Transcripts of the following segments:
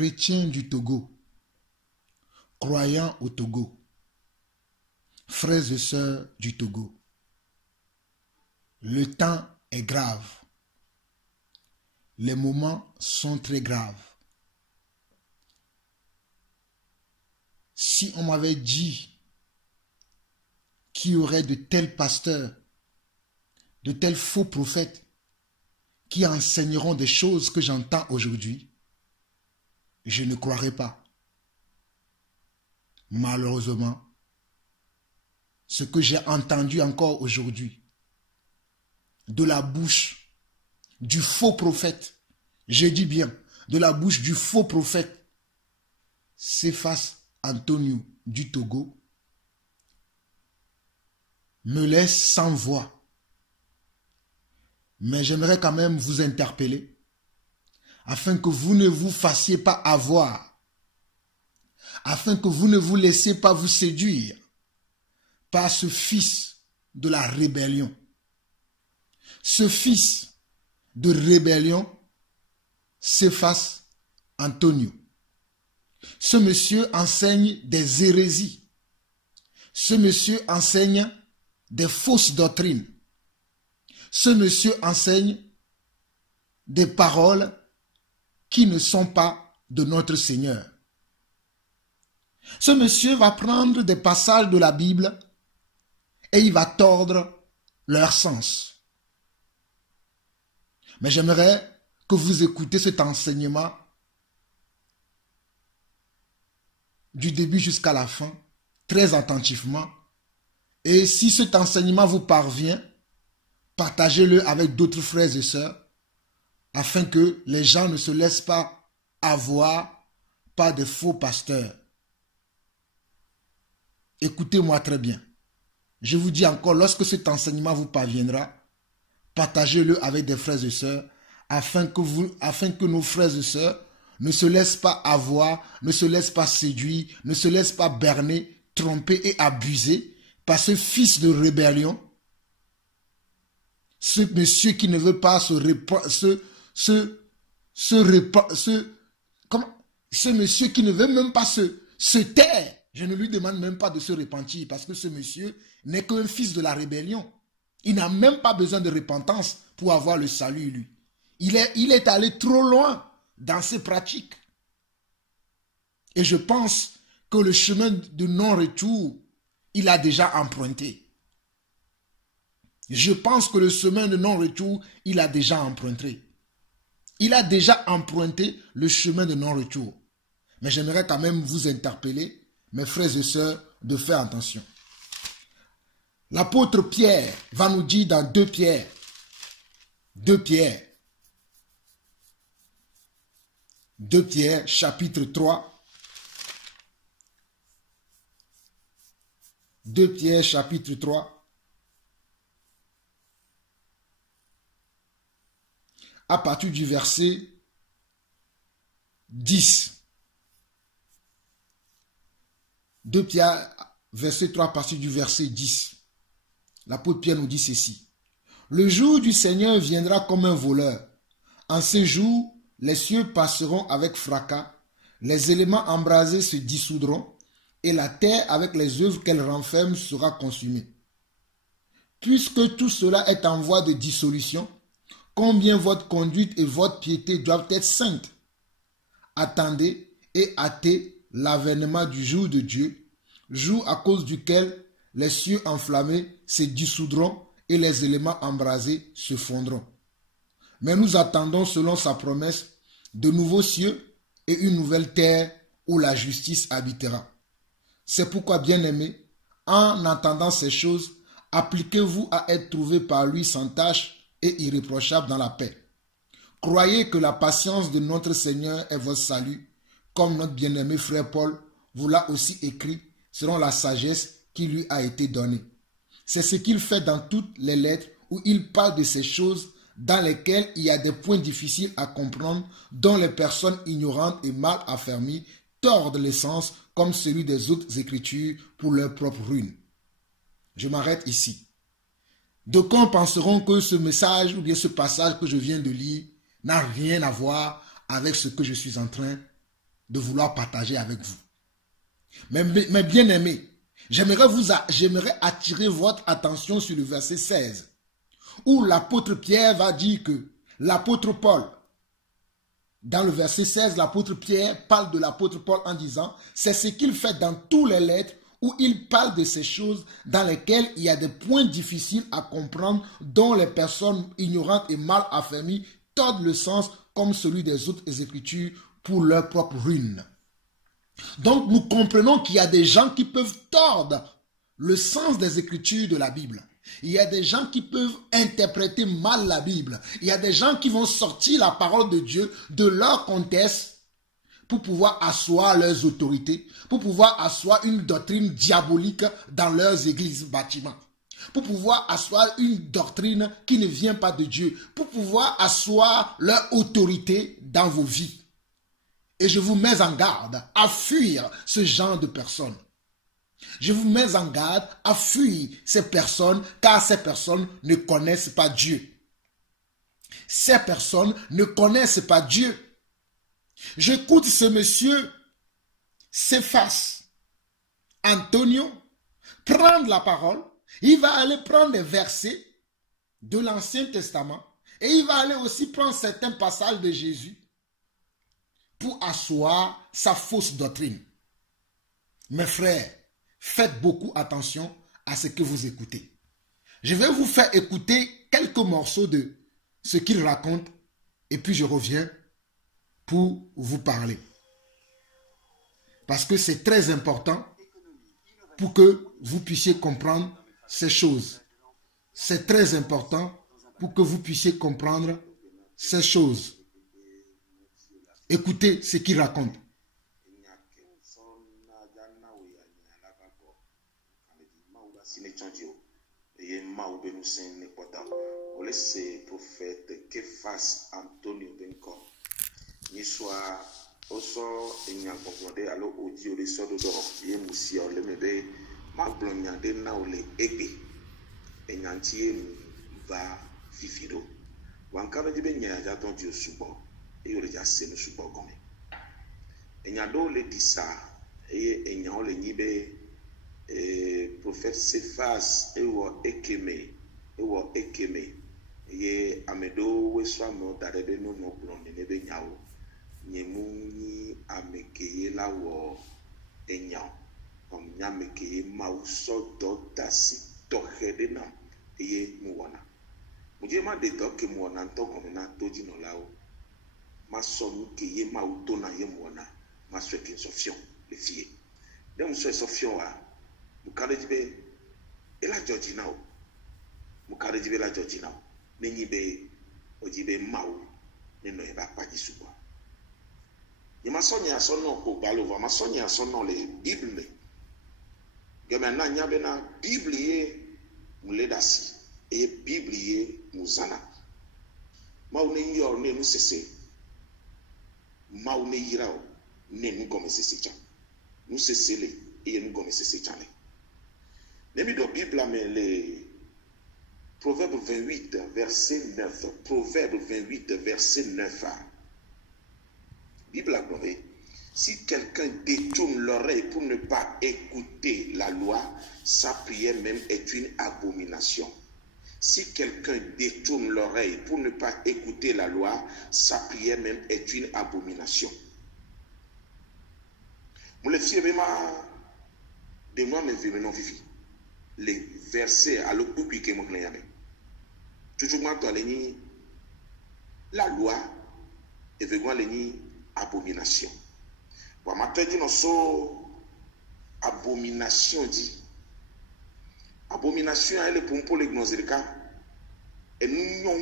chrétiens du Togo, croyants au Togo, frères et sœurs du Togo, le temps est grave. Les moments sont très graves. Si on m'avait dit qu'il y aurait de tels pasteurs, de tels faux prophètes qui enseigneront des choses que j'entends aujourd'hui, je ne croirais pas. Malheureusement, ce que j'ai entendu encore aujourd'hui, de la bouche du faux prophète, je dis bien, de la bouche du faux prophète, Cephas Antonio du Togo, me laisse sans voix. Mais j'aimerais quand même vous interpeller afin que vous ne vous fassiez pas avoir, afin que vous ne vous laissiez pas vous séduire par ce fils de la rébellion. Ce fils de rébellion, Cephas Antonio. Ce monsieur enseigne des hérésies. Ce monsieur enseigne des fausses doctrines. Ce monsieur enseigne des paroles qui ne sont pas de notre Seigneur. Ce monsieur va prendre des passages de la Bible et il va tordre leur sens. Mais j'aimerais que vous écoutez cet enseignement du début jusqu'à la fin, très attentivement. Et si cet enseignement vous parvient, partagez-le avec d'autres frères et sœurs, afin que les gens ne se laissent pas avoir par des faux pasteurs. Écoutez-moi très bien. Je vous dis encore, lorsque cet enseignement vous parviendra, partagez-le avec des frères et sœurs, afin que nos frères et sœurs ne se laissent pas avoir, ne se laissent pas séduire, ne se laissent pas berner, tromper et abuser par ce fils de rébellion, ce monsieur qui ne veut pas ce monsieur qui ne veut même pas se taire. Je ne lui demande même pas de se repentir parce que ce monsieur n'est qu'un fils de la rébellion. Il n'a même pas besoin de repentance pour avoir le salut, lui. Il est allé trop loin dans ses pratiques. Et je pense que le chemin de non-retour, il a déjà emprunté. Je pense que le chemin de non-retour, il a déjà emprunté. Il a déjà emprunté le chemin de non-retour. Mais j'aimerais quand même vous interpeller, mes frères et sœurs, de faire attention. L'apôtre Pierre va nous dire dans 2 Pierre, 2 Pierre chapitre 3, 2 Pierre chapitre 3, à partir du verset 10. 2 Pierre, verset 3, à partir du verset 10. L'apôtre Pierre nous dit ceci. Le jour du Seigneur viendra comme un voleur. En ce jour, les cieux passeront avec fracas, les éléments embrasés se dissoudront, et la terre avec les œuvres qu'elle renferme sera consumée. Puisque tout cela est en voie de dissolution, combien votre conduite et votre piété doivent être saintes. Attendez et hâtez l'avènement du jour de Dieu, jour à cause duquel les cieux enflammés se dissoudront et les éléments embrasés se fondront. Mais nous attendons, selon sa promesse, de nouveaux cieux et une nouvelle terre où la justice habitera. C'est pourquoi, bien-aimés, en entendant ces choses, appliquez-vous à être trouvés par lui sans tache et irréprochable dans la paix. Croyez que la patience de notre Seigneur est votre salut, comme notre bien-aimé frère Paul vous l'a aussi écrit, selon la sagesse qui lui a été donnée. C'est ce qu'il fait dans toutes les lettres où il parle de ces choses dans lesquelles il y a des points difficiles à comprendre, dont les personnes ignorantes et mal affermies tordent le sens comme celui des autres écritures pour leur propre ruine. Je m'arrête ici. D'aucuns penseront que ce message ou bien ce passage que je viens de lire n'a rien à voir avec ce que je suis en train de vouloir partager avec vous. Mais bien aimé, j'aimerais attirer votre attention sur le verset 16, où l'apôtre Pierre va dire que l'apôtre Paul, dans le verset 16, l'apôtre Pierre parle de l'apôtre Paul en disant, c'est ce qu'il fait dans toutes les lettres où il parle de ces choses dans lesquelles il y a des points difficiles à comprendre dont les personnes ignorantes et mal affermies tordent le sens comme celui des autres écritures pour leur propre ruine. Donc nous comprenons qu'il y a des gens qui peuvent tordre le sens des écritures de la Bible. Il y a des gens qui peuvent interpréter mal la Bible. Il y a des gens qui vont sortir la parole de Dieu de leur contexte pour pouvoir asseoir leurs autorités, pour pouvoir asseoir une doctrine diabolique dans leurs églises, bâtiments, pour pouvoir asseoir une doctrine qui ne vient pas de Dieu, pour pouvoir asseoir leur autorité dans vos vies. Et je vous mets en garde à fuir ce genre de personnes. Je vous mets en garde à fuir ces personnes, car ces personnes ne connaissent pas Dieu. Ces personnes ne connaissent pas Dieu. J'écoute ce monsieur Cephas Antonio prendre la parole. Il va aller prendre des versets de l'Ancien Testament et il va aller aussi prendre certains passages de Jésus pour asseoir sa fausse doctrine. Mes frères, faites beaucoup attention à ce que vous écoutez. Je vais vous faire écouter quelques morceaux de ce qu'il raconte et puis je reviens pour vous parler. Parce que c'est très important pour que vous puissiez comprendre ces choses. C'est très important pour que vous puissiez comprendre ces choses. Écoutez ce qu'il raconte. C'est prophète Cephas Antonio Benko. Ni soit oso enya konklonde alo audio de sodo do ye musia ole mebe maglonya de na ole egbe enyantie va fifiro wankara jibe nya ja ton dio subo e yo ja se no subo gome enya do le disa e enya ole nyibe prophète Cephas ewo ekeme ye amedo weswa mo darebe no no blonde nebe nyawo nyemu ni amekeye lawo enya om nyamekeye mauso do dasi to hedena ye muwana muje ma de to ke muwana to komena toji no lawo ma so mu ke ye mauto na ye muwana ma so ke sofion le fie dem so sofion wa mu karejibe ela georgina o mu karejibe la georgina o nenyibe ojibe mawu neno eba paji suba ye masonya sono ko balova masonya sono le bible gema na nyabe na bible muledasi e bible muzana mawu ne yor ne nu sese mawu ne yirao ne nu gome sese cha nu sese le e nu gome sese cha le nemi do bible me le Proverbe 28, verset 9. Proverbe 28, verset 9. Bible a glorieux. Si quelqu'un détourne l'oreille pour ne pas écouter la loi, sa prière même est une abomination. Si quelqu'un détourne l'oreille pour ne pas écouter la loi, sa prière même est une abomination. Mon lefie bema de moi me vie non vivi. Les versets à l'occupé que mon client. Toujours moi toi la loi et vraiment les abomination. Bon matin dit non so abomination dit abomination elle pour les gnozerika et nous non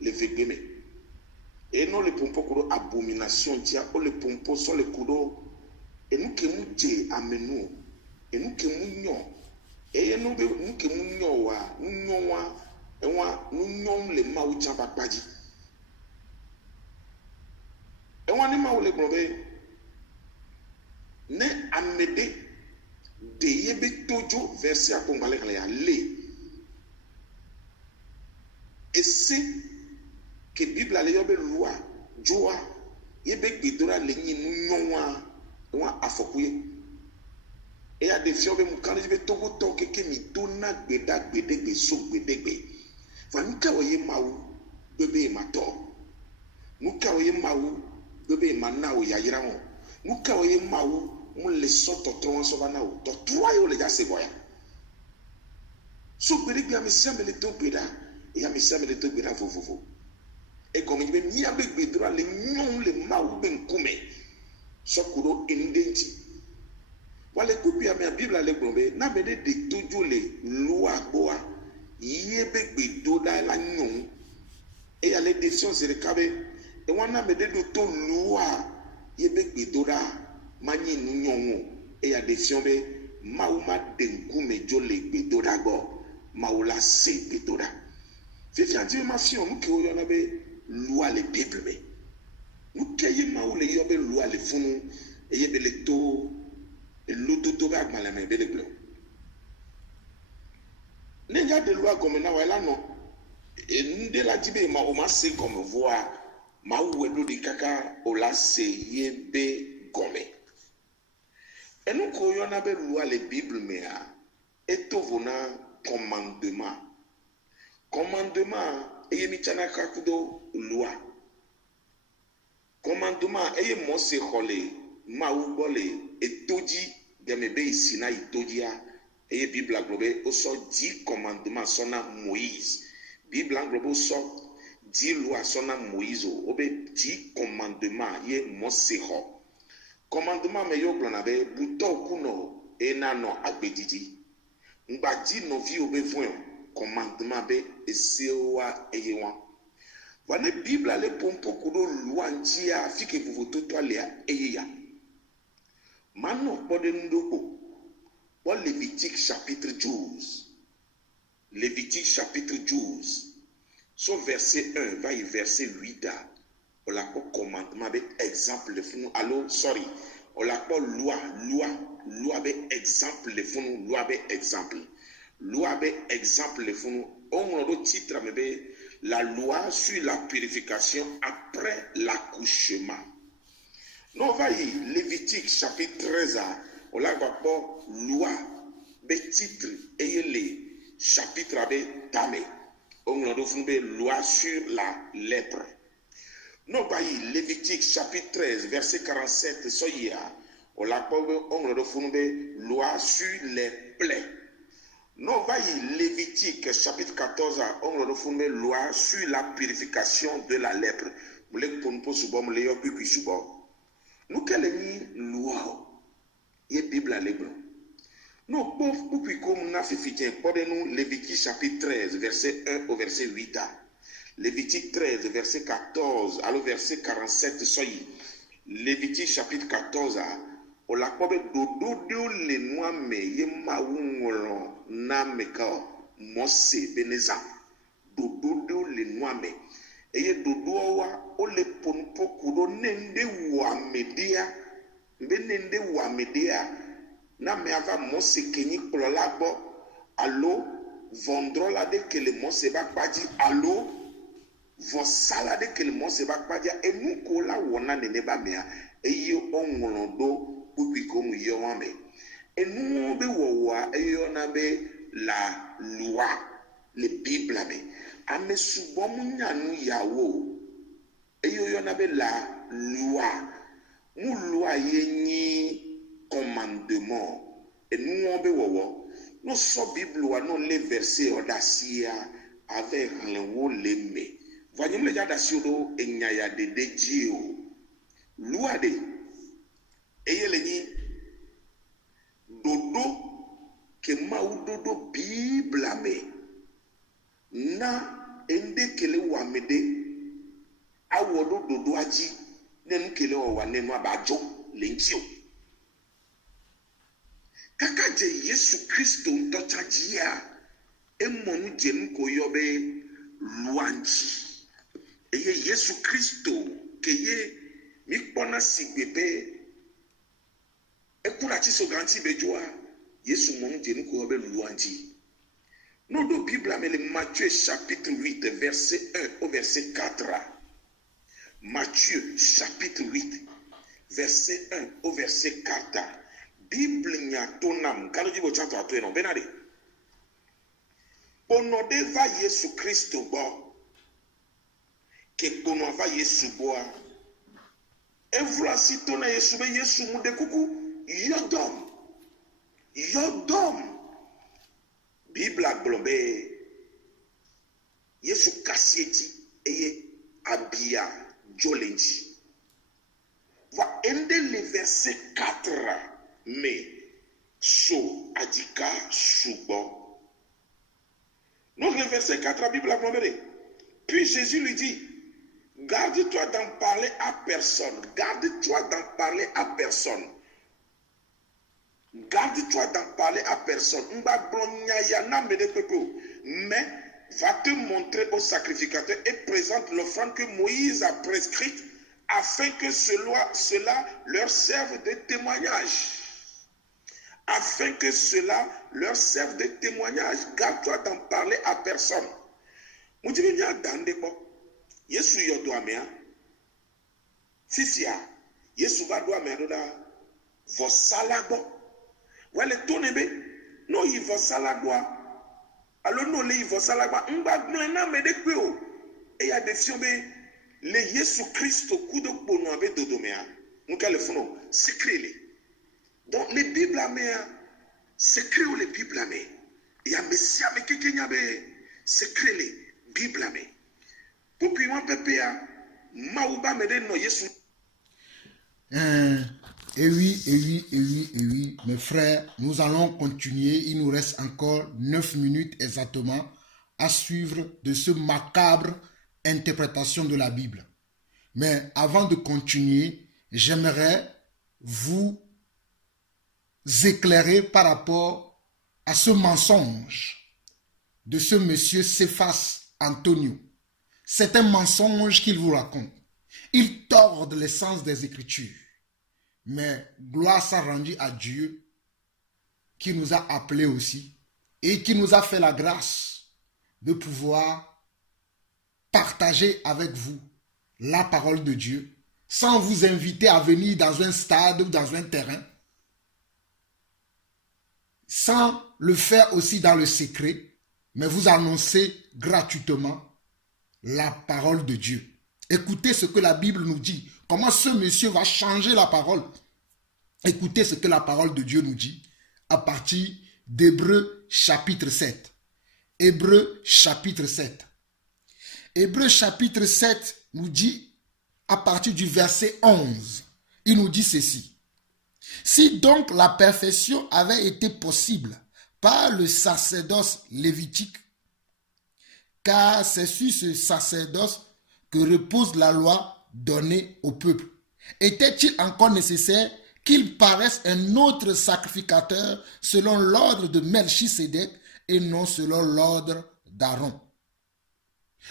les végémé et non les pompo kudo abomination dia o les pompo sont les kudo et nous que nous dé amenu et nous que nous nyon et nous que nous nyon wa enwa nunyom le mawu chamba paji enwa ni mawu le globe ne amede de yebe tojo verset akombale kala ya le et c'est que bible ale yobe loi joa yebe gbedora le nyi nu nyɔnua wa afɔkuye eya ɖeviwo be mu kan be togotɔ keke mi do na gbeda gbedegbe so gbedegbe va nu kawo ye mawu bebe ma tɔ nu kawo ye mawu bebe ma na o yayra o nu kawo ye mawu mu le sɔ tɔtrɔ wɔn sɔ va na o tɔtrɔ ye o le dza se bɔ ya so gbedegbe amesiame le to gbeda eya amesiame le to gbeda vovovo egɔme be miabe gbedora le nyɔnu le mawu be ŋkume sɔkuɖo enuɖe ŋuti wale kupia mea bibla le gblɔ be na me ɖe ɖe todzo le lua gbɔa yie be gbedoɖa la nyɔnu eya le ɖeviwo zi ɖeka be ewa na me ɖe ɖo to lua yie be gbedoɖa ma nye nu nyɔnu eya ɖeviwo be mawu ma ɖe ŋkume dzo le gbedoɖa gbɔ mawu la se gbedoɖa fifia ŋuti be ma fiɔ nu ke woyɔna be lua le bible me nu ke ye mawu le yɔ be lua le funu eye be le to elododo be agbalẽ me be le gblɔ ne nya de lua gɔme na wa la nɔ enu de la di be ma o ma se gɔme voa ma wɔ ɖo ɖi kaka o la se ye be gɔme enu ko yɔna be lua le bible mea eto vo na commandement eye mi tsana kakudo lua commandement eye mɔ se xɔ le mawu gbɔ le etodzi game be esi na etodzia eye bibla gblɔ be wosɔ dzi commandement sɔ na Moïse bibla gblɔ be wosɔ dzi lua sɔ na Moïse o wobe dzi commandement ye mɔ se xɔ commandement me yewo gblɔna be butɔ kunɔ ena nɔ agbedidi ŋgbadzi nɔviwo be vɔe commandement be esewoa eye wa va ne bibla le pompo ku ɖo lua ŋutia fike vovototoa lea eye ya manɔ kpɔ ɖe nu ɖo o kpɔ Lévitique chapitre 12 Lévitique chapitre 12 so verset 1 va yi verset 8 a o la kpɔ commandement be exemple le funu alo sorry o la kpɔ loi be exemple le funu loi be exemple le funu o ŋlɔ ɖo titre me be la loi sur la purification après l'accouchement. Non, va y Lévitique chapitre 13 on l'a pas loi be titre et les chapitres avec tamé. On a donné loi sur la lèpre. Non, va y Lévitique chapitre 13 verset 47 soya on l'a pas on a donné loi sur les plaies. Non, va y Lévitique chapitre 14 on a donné loi sur la purification de la lèpre. Vous voulez pour nous poser bon le yo puis subo. Nous quelle loi ye Bible à l'ébro. Nous pour puis comme nous fait fitien pour nous Lévitique chapitre 13 verset 1 au verset 8 Lévitique 13 verset 14 à verset 47 soyi. Lévitique chapitre 14 on la quoi dodo le noa me ye maungolo na meka mose beneza dodo le noa me eye dodo wa o le ponpo kudo nende wa media be nende wa media na me ava mose kenyi kplo la gbo alo vondrola de que le mose ba kpaji alo vosala de que le mose ba kpaji enu ko la wona nene ba mea eye onwolo do pupi komu yo wame enu be wowa eye na be la loi le bible me ame subom nyanu yawo eye yo na be la loi mu loi yenyi commandement enu be wowo no so bible wa no le verset audacia avec le wo le me voyons le jadasio do enya ya dede jio loi de eye le nyi dodo ke mawu dodo bibla me na ende kele wa mede awo dodo aji nenu kele wa nenu abajo le ntio kaka je Yesu Kristo ntochaji a emonu jenu ko yobe luanji eye Yesu Kristo keye mi kpona sigbebe ekura chiso ganti bejoa Yesu monu jenu ko yobe luanji no do Bible amele Matthieu chapitre 8 verset 1 au verset 4 Matthieu chapitre 8, verset 1 au verset 4. Bible nyatonam, kaloji bo chanto atoe non benade. Ponode va Yesu Christo bo, ke pono va Yesu boa. Evra sitona Yesu be Yesu mude kuku, yodom. Bible agblombe, Yesu kasieti eye abia jolenji. Va ende le verset 4, mais so adika subo. Donc le verset 4, la Bible a promis. Puis Jésus lui dit, garde-toi d'en parler à personne. Garde-toi d'en parler à personne. Garde-toi d'en parler à personne. Mais va te montrer au sacrificateur et présente l'offrande que Moïse a prescrite afin que cela leur serve de témoignage. Afin que cela leur serve de témoignage. Garde-toi d'en parler à personne. Yesu yodo amea. Sisia. Yesu va do amea do da. Vosalagbo. Wale tonebe. No yi vosalagbo. Alors no le yi vosalagbo. Mba glena me de kweo. E ya defio be. Le Yesu Christo kudo bono abe dodomea. Nuka le fono. Secret. Donc les Bibles amea. Secret ou les Bibles amea. Ya Messia me kekenya be. Secret les Bibles amea. Et oui, mes frères, nous allons continuer. Il nous reste encore 9 minutes exactement à suivre de ce macabre interprétation de la Bible. Mais avant de continuer, j'aimerais vous éclairer par rapport à ce mensonge de ce monsieur Cephas Antonio. C'est un mensonge qu'il vous raconte. Il tord l'essence des Écritures. Mais gloire soit rendue à Dieu qui nous a appelés aussi et qui nous a fait la grâce de pouvoir partager avec vous la parole de Dieu sans vous inviter à venir dans un stade ou dans un terrain, sans le faire aussi dans le secret, mais vous annoncer gratuitement la parole de Dieu. Écoutez ce que la Bible nous dit. Comment ce monsieur va changer la parole. Écoutez ce que la parole de Dieu nous dit à partir d'Hébreux chapitre 7. Hébreux chapitre 7. Hébreux chapitre 7 nous dit à partir du verset 11. Il nous dit ceci. Si donc la perfection avait été possible par le sacerdoce lévitique, car c'est sur ce sacerdoce que repose la loi donnée au peuple. Était-il encore nécessaire qu'il paraisse un autre sacrificateur selon l'ordre de Melchisédek et non selon l'ordre d'Aaron?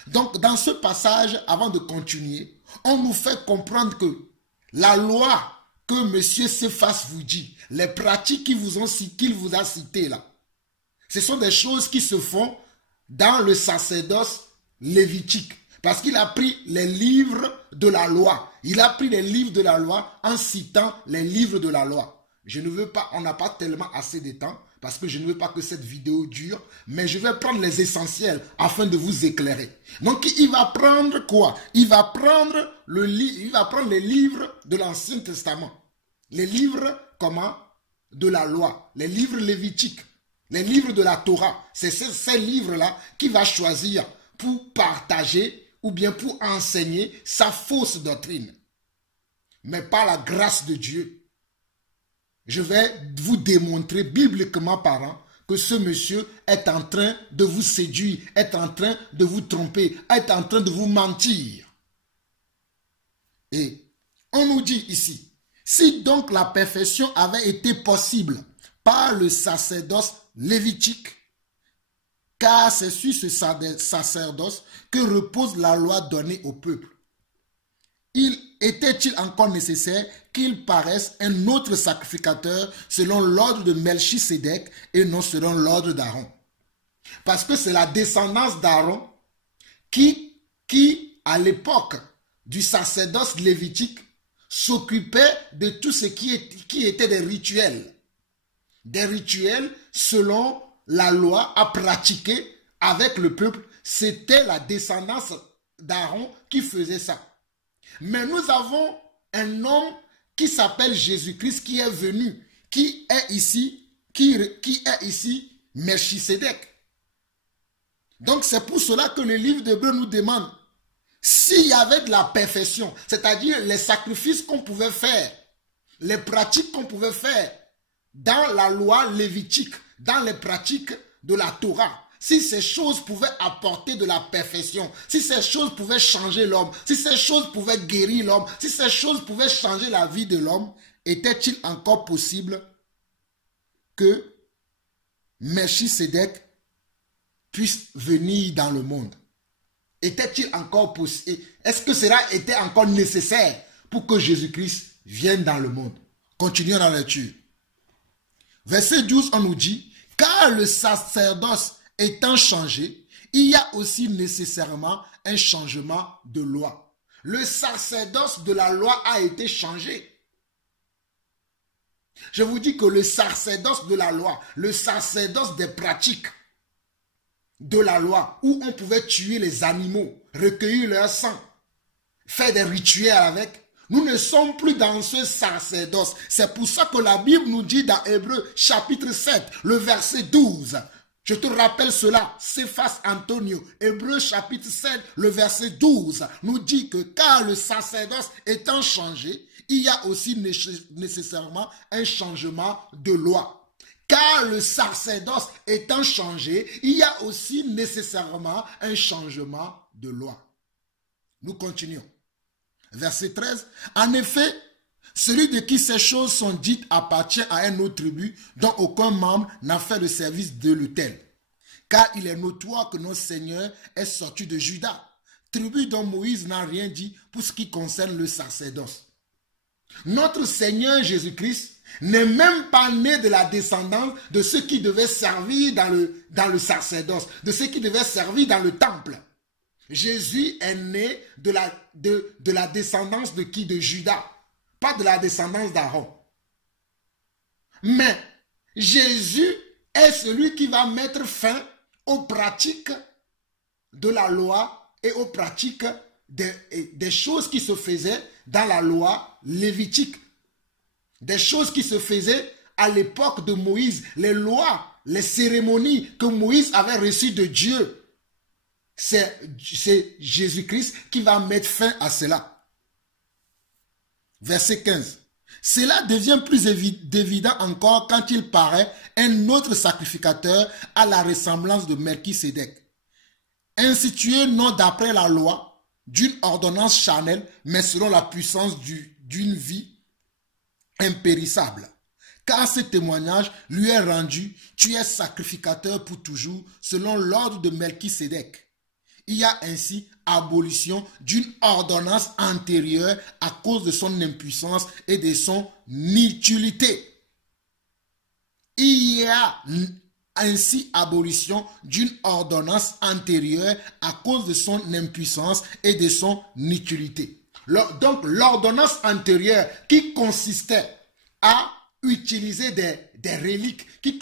Donc, dans ce passage, avant de continuer, on nous fait comprendre que la loi que M. Cephas vous dit, les pratiques qu'il vous a citées là, ce sont des choses qui se font dans le sacerdoce lévitique. Parce qu'il a pris les livres de la loi. Il a pris les livres de la loi en citant les livres de la loi. Je ne veux pas, on n'a pas tellement assez de temps, parce que je ne veux pas que cette vidéo dure, mais je vais prendre les essentiels afin de vous éclairer. Donc il va prendre quoi? Il va prendre les livres de l'Ancien Testament. Les livres comment? De la loi. Les livres lévitiques. Les livres de la Torah. C'est ces livres-là qu'il va choisir pour partager ou bien pour enseigner sa fausse doctrine. Mais par la grâce de Dieu, je vais vous démontrer bibliquement parlant que ce monsieur est en train de vous séduire, est en train de vous tromper, est en train de vous mentir. Et on nous dit ici, si donc la perfection avait été possible par le sacerdoce lévitique, car c'est sur ce sacerdoce que repose la loi donnée au peuple. Était-il encore nécessaire qu'il paraisse un autre sacrificateur selon l'ordre de Melchisédek et non selon l'ordre d'Aaron? Parce que c'est la descendance d'Aaron qui à l'époque du sacerdoce lévitique s'occupait de tout ce qui était des rituels. Des rituels selon la loi à pratiquer avec le peuple. C'était la descendance d'Aaron qui faisait ça. Mais nous avons un homme qui s'appelle Jésus-Christ qui est venu, qui est ici Melchisédek. Donc c'est pour cela que le livre d'Hébreux nous demande s'il y avait de la perfection, c'est-à-dire les sacrifices qu'on pouvait faire, les pratiques qu'on pouvait faire dans la loi lévitique, dans les pratiques de la Torah, si ces choses pouvaient apporter de la perfection, si ces choses pouvaient changer l'homme, si ces choses pouvaient guérir l'homme, si ces choses pouvaient changer la vie de l'homme, était-il encore possible que Melchisédek puisse venir dans le monde? Était-il encore possible? Est-ce que cela était encore nécessaire pour que Jésus-Christ vienne dans le monde? Continuons la lecture. Verset 12, on nous dit, car le sacerdoce étant changé, il y a aussi nécessairement un changement de loi. Le sacerdoce de la loi a été changé. Je vous dis que le sacerdoce de la loi, le sacerdoce des pratiques de la loi, où on pouvait tuer les animaux, recueillir leur sang, faire des rituels avec, nous ne sommes plus dans ce sacerdoce. C'est pour ça que la Bible nous dit dans Hébreux chapitre 7, le verset 12. Je te rappelle cela, Cephas Antonio, Hébreux chapitre 7, le verset 12, nous dit que car le sacerdoce étant changé, il y a aussi nécessairement un changement de loi. Car le sacerdoce étant changé, il y a aussi nécessairement un changement de loi. Nous continuons. Verset 13. En effet, celui de qui ces choses sont dites appartient à un autre tribu dont aucun membre n'a fait le service de l'autel. Car il est notoire que notre Seigneur est sorti de Juda, tribu dont Moïse n'a rien dit pour ce qui concerne le sacerdoce. Notre Seigneur Jésus-Christ n'est même pas né de la descendance de ceux qui devaient servir dans le sacerdoce, de ceux qui devaient servir dans le temple. Jésus est né de la descendance de qui? De Juda, pas de la descendance d'Aaron. Mais Jésus est celui qui va mettre fin aux pratiques de la loi et aux pratiques des choses qui se faisaient dans la loi lévitique. Des choses qui se faisaient à l'époque de Moïse, les lois, les cérémonies que Moïse avait reçues de Dieu. C'est Jésus-Christ qui va mettre fin à cela. Verset 15. Cela devient plus évident encore quand il paraît un autre sacrificateur à la ressemblance de Melchisédek, institué non d'après la loi, d'une ordonnance charnelle, mais selon la puissance d'une vie impérissable. Car ce témoignage lui est rendu, tu es sacrificateur pour toujours, selon l'ordre de Melchisédek. Il y a ainsi abolition d'une ordonnance antérieure à cause de son impuissance et de son nullité. Il y a ainsi abolition d'une ordonnance antérieure à cause de son impuissance et de son nullité. Donc l'ordonnance antérieure qui consistait à utiliser des reliques, qui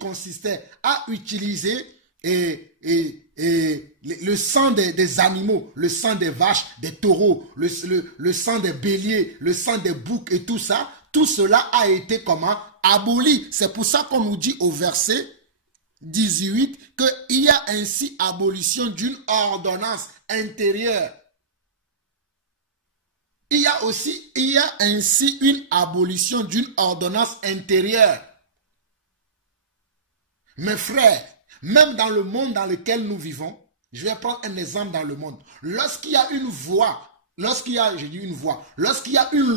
consistait à utiliser le sang des animaux, le sang des vaches, des taureaux, le sang des béliers, le sang des boucs et tout ça, tout cela a été comment? Aboli. C'est pour ça qu'on nous dit au verset 18 qu'il y a ainsi abolition d'une ordonnance intérieure. Il y a ainsi une abolition d'une ordonnance intérieure. Mes frères, même dans le monde dans lequel nous vivons, je vais prendre un exemple dans le monde. Lorsqu'il y a une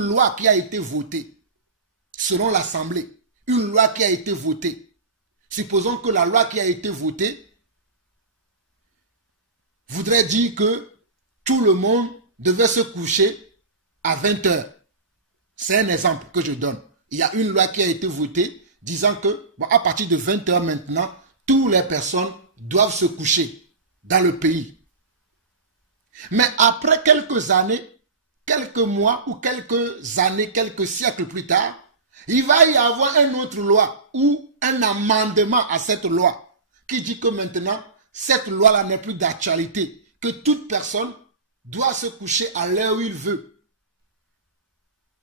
loi qui a été votée, selon l'Assemblée, une loi qui a été votée, supposons que la loi qui a été votée voudrait dire que tout le monde devait se coucher à 20 heures. C'est un exemple que je donne. Il y a une loi qui a été votée disant que à partir de 20 heures maintenant, toutes les personnes doivent se coucher dans le pays. Mais après quelques années, quelques mois ou quelques années, quelques siècles plus tard, il va y avoir une autre loi ou un amendement à cette loi qui dit que maintenant, cette loi-là n'est plus d'actualité, que toute personne doit se coucher à l'heure où il veut.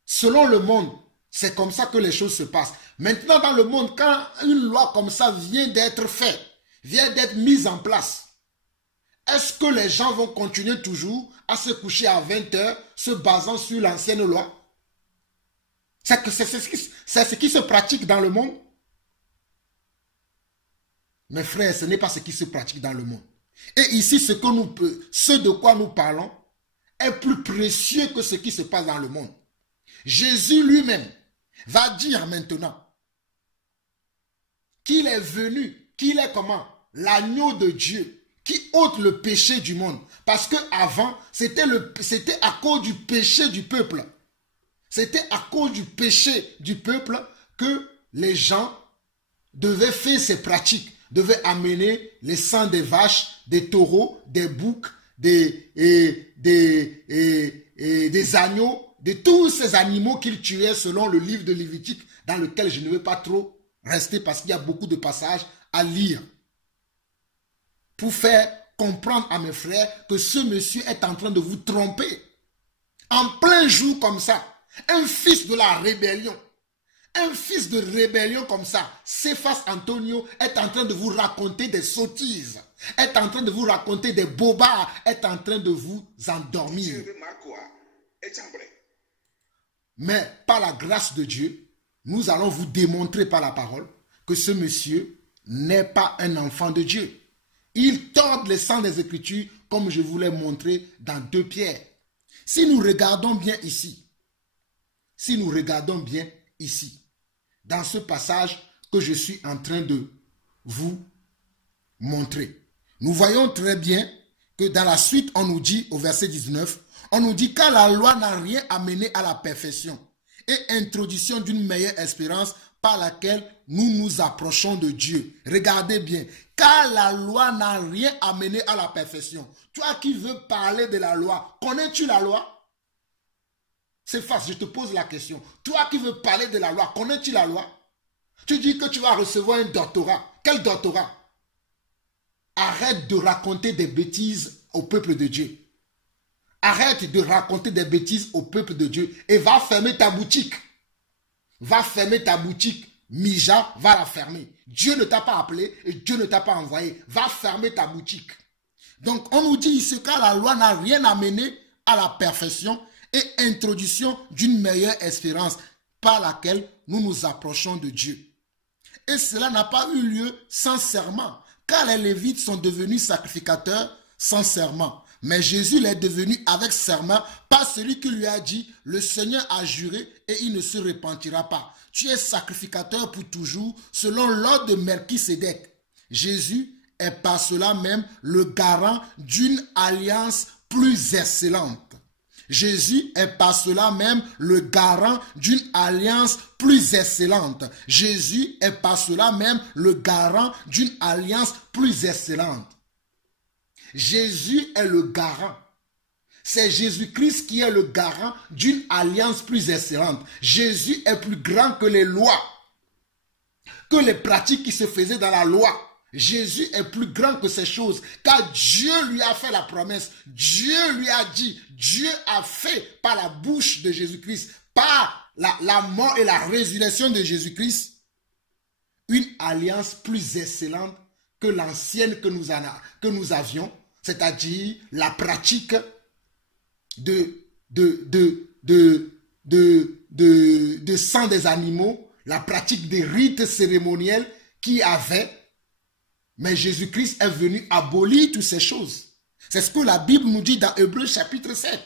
Selon le monde, c'est comme ça que les choses se passent. Maintenant, dans le monde, quand une loi comme ça vient d'être faite, vient d'être mise en place, est-ce que les gens vont continuer toujours à se coucher à 20 heures, se basant sur l'ancienne loi? C'est ce qui se pratique dans le monde. Mes frères, ce n'est pas ce qui se pratique dans le monde. Et ici, ce de quoi nous parlons est plus précieux que ce qui se passe dans le monde. Jésus lui-même va dire maintenant qu'il est venu, qu'il est comment? L'agneau de Dieu qui ôte le péché du monde. Parce qu'avant, c'était à cause du péché du peuple. C'était à cause du péché du peuple que les gens devaient faire ces pratiques, devaient amener les sangs des vaches, des taureaux, des boucs, des agneaux, de tous ces animaux qu'ils tuaient selon le livre de Lévitique, dans lequel je ne vais pas trop rester parce qu'il y a beaucoup de passages à lire. Pour faire comprendre à mes frères que ce monsieur est en train de vous tromper. En plein jour comme ça, un fils de la rébellion, un fils de rébellion comme ça, Cephas Antonio est en train de vous raconter des sottises, est en train de vous raconter des bobards, est en train de vous endormir. Mais par la grâce de Dieu, nous allons vous démontrer par la parole que ce monsieur n'est pas un enfant de Dieu. Il tord les sangs des Écritures comme je vous l'ai montré dans 2 Pierre. Si nous regardons bien ici, dans ce passage que je suis en train de vous montrer, nous voyons très bien que dans la suite, on nous dit au verset 19, on nous dit car la loi n'a rien amené à la perfection et introduction d'une meilleure espérance par laquelle nous nous approchons de Dieu. Regardez bien, car la loi n'a rien amené à la perfection. Toi qui veux parler de la loi, connais-tu la loi? C'est facile, je te pose la question. Toi qui veux parler de la loi, connais-tu la loi? Tu dis que tu vas recevoir un doctorat. Quel doctorat? Arrête de raconter des bêtises au peuple de Dieu. Arrête de raconter des bêtises au peuple de Dieu et va fermer ta boutique. Va fermer ta boutique. Mija, va la fermer. Dieu ne t'a pas appelé et Dieu ne t'a pas envoyé. Va fermer ta boutique. Donc on nous dit ici que la loi n'a rien amené à la perfection et introduction d'une meilleure espérance par laquelle nous nous approchons de Dieu. Et cela n'a pas eu lieu sans serment, car les Lévites sont devenus sacrificateurs sans serment. Mais Jésus l'est devenu avec serment par celui qui lui a dit, le Seigneur a juré et il ne se repentira pas. Tu es sacrificateur pour toujours selon l'ordre de Melchisédek. Jésus est par cela même le garant d'une alliance plus excellente. Jésus est par cela même le garant d'une alliance plus excellente. Jésus est par cela même le garant d'une alliance plus excellente. Jésus est le garant. C'est Jésus-Christ qui est le garant d'une alliance plus excellente. Jésus est plus grand que les lois, que les pratiques qui se faisaient dans la loi. Jésus est plus grand que ces choses, car Dieu lui a fait la promesse. Dieu lui a dit, Dieu a fait par la bouche de Jésus-Christ, par la mort et la résurrection de Jésus-Christ, une alliance plus excellente que l'ancienne que nous avions, c'est-à-dire la pratique de sang des animaux, la pratique des rites cérémoniels qui avaient. Mais Jésus-Christ est venu abolir toutes ces choses. C'est ce que la Bible nous dit dans Hébreux chapitre 7.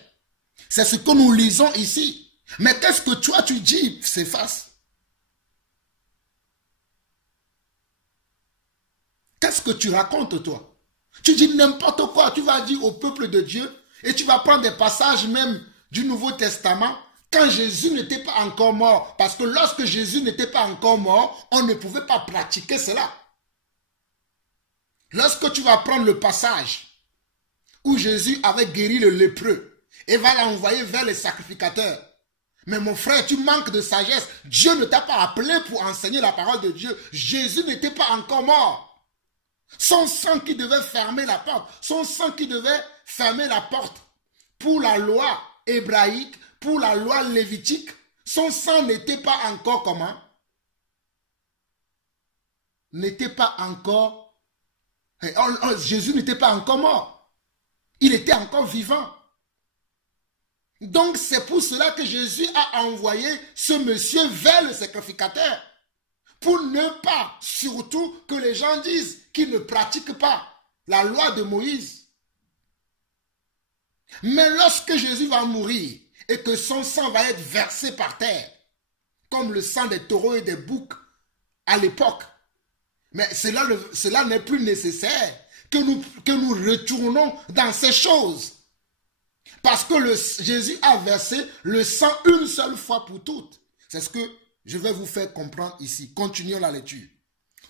C'est ce que nous lisons ici. Mais qu'est-ce que toi tu dis, Cephas? Qu'est-ce que tu racontes, toi? Tu dis n'importe quoi. Tu vas dire au peuple de Dieu et tu vas prendre des passages même du Nouveau Testament quand Jésus n'était pas encore mort. Parce que lorsque Jésus n'était pas encore mort, on ne pouvait pas pratiquer cela. Lorsque tu vas prendre le passage où Jésus avait guéri le lépreux, et va l'envoyer vers les sacrificateurs. Mais mon frère, tu manques de sagesse. Dieu ne t'a pas appelé pour enseigner la parole de Dieu. Jésus n'était pas encore mort. Son sang qui devait fermer la porte, son sang qui devait fermer la porte pour la loi hébraïque, pour la loi lévitique, son sang n'était pas encore comment? N'était pas encore... Jésus n'était pas encore mort. Il était encore vivant. Donc c'est pour cela que Jésus a envoyé ce monsieur vers le sacrificateur. Pour ne pas, surtout, que les gens disent qu'ils ne pratiquent pas la loi de Moïse. Mais lorsque Jésus va mourir et que son sang va être versé par terre, comme le sang des taureaux et des boucs à l'époque, mais cela n'est plus nécessaire que nous retournons dans ces choses. Parce que Jésus a versé le sang une seule fois pour toutes. C'est ce que je vais vous faire comprendre ici. Continuons la lecture.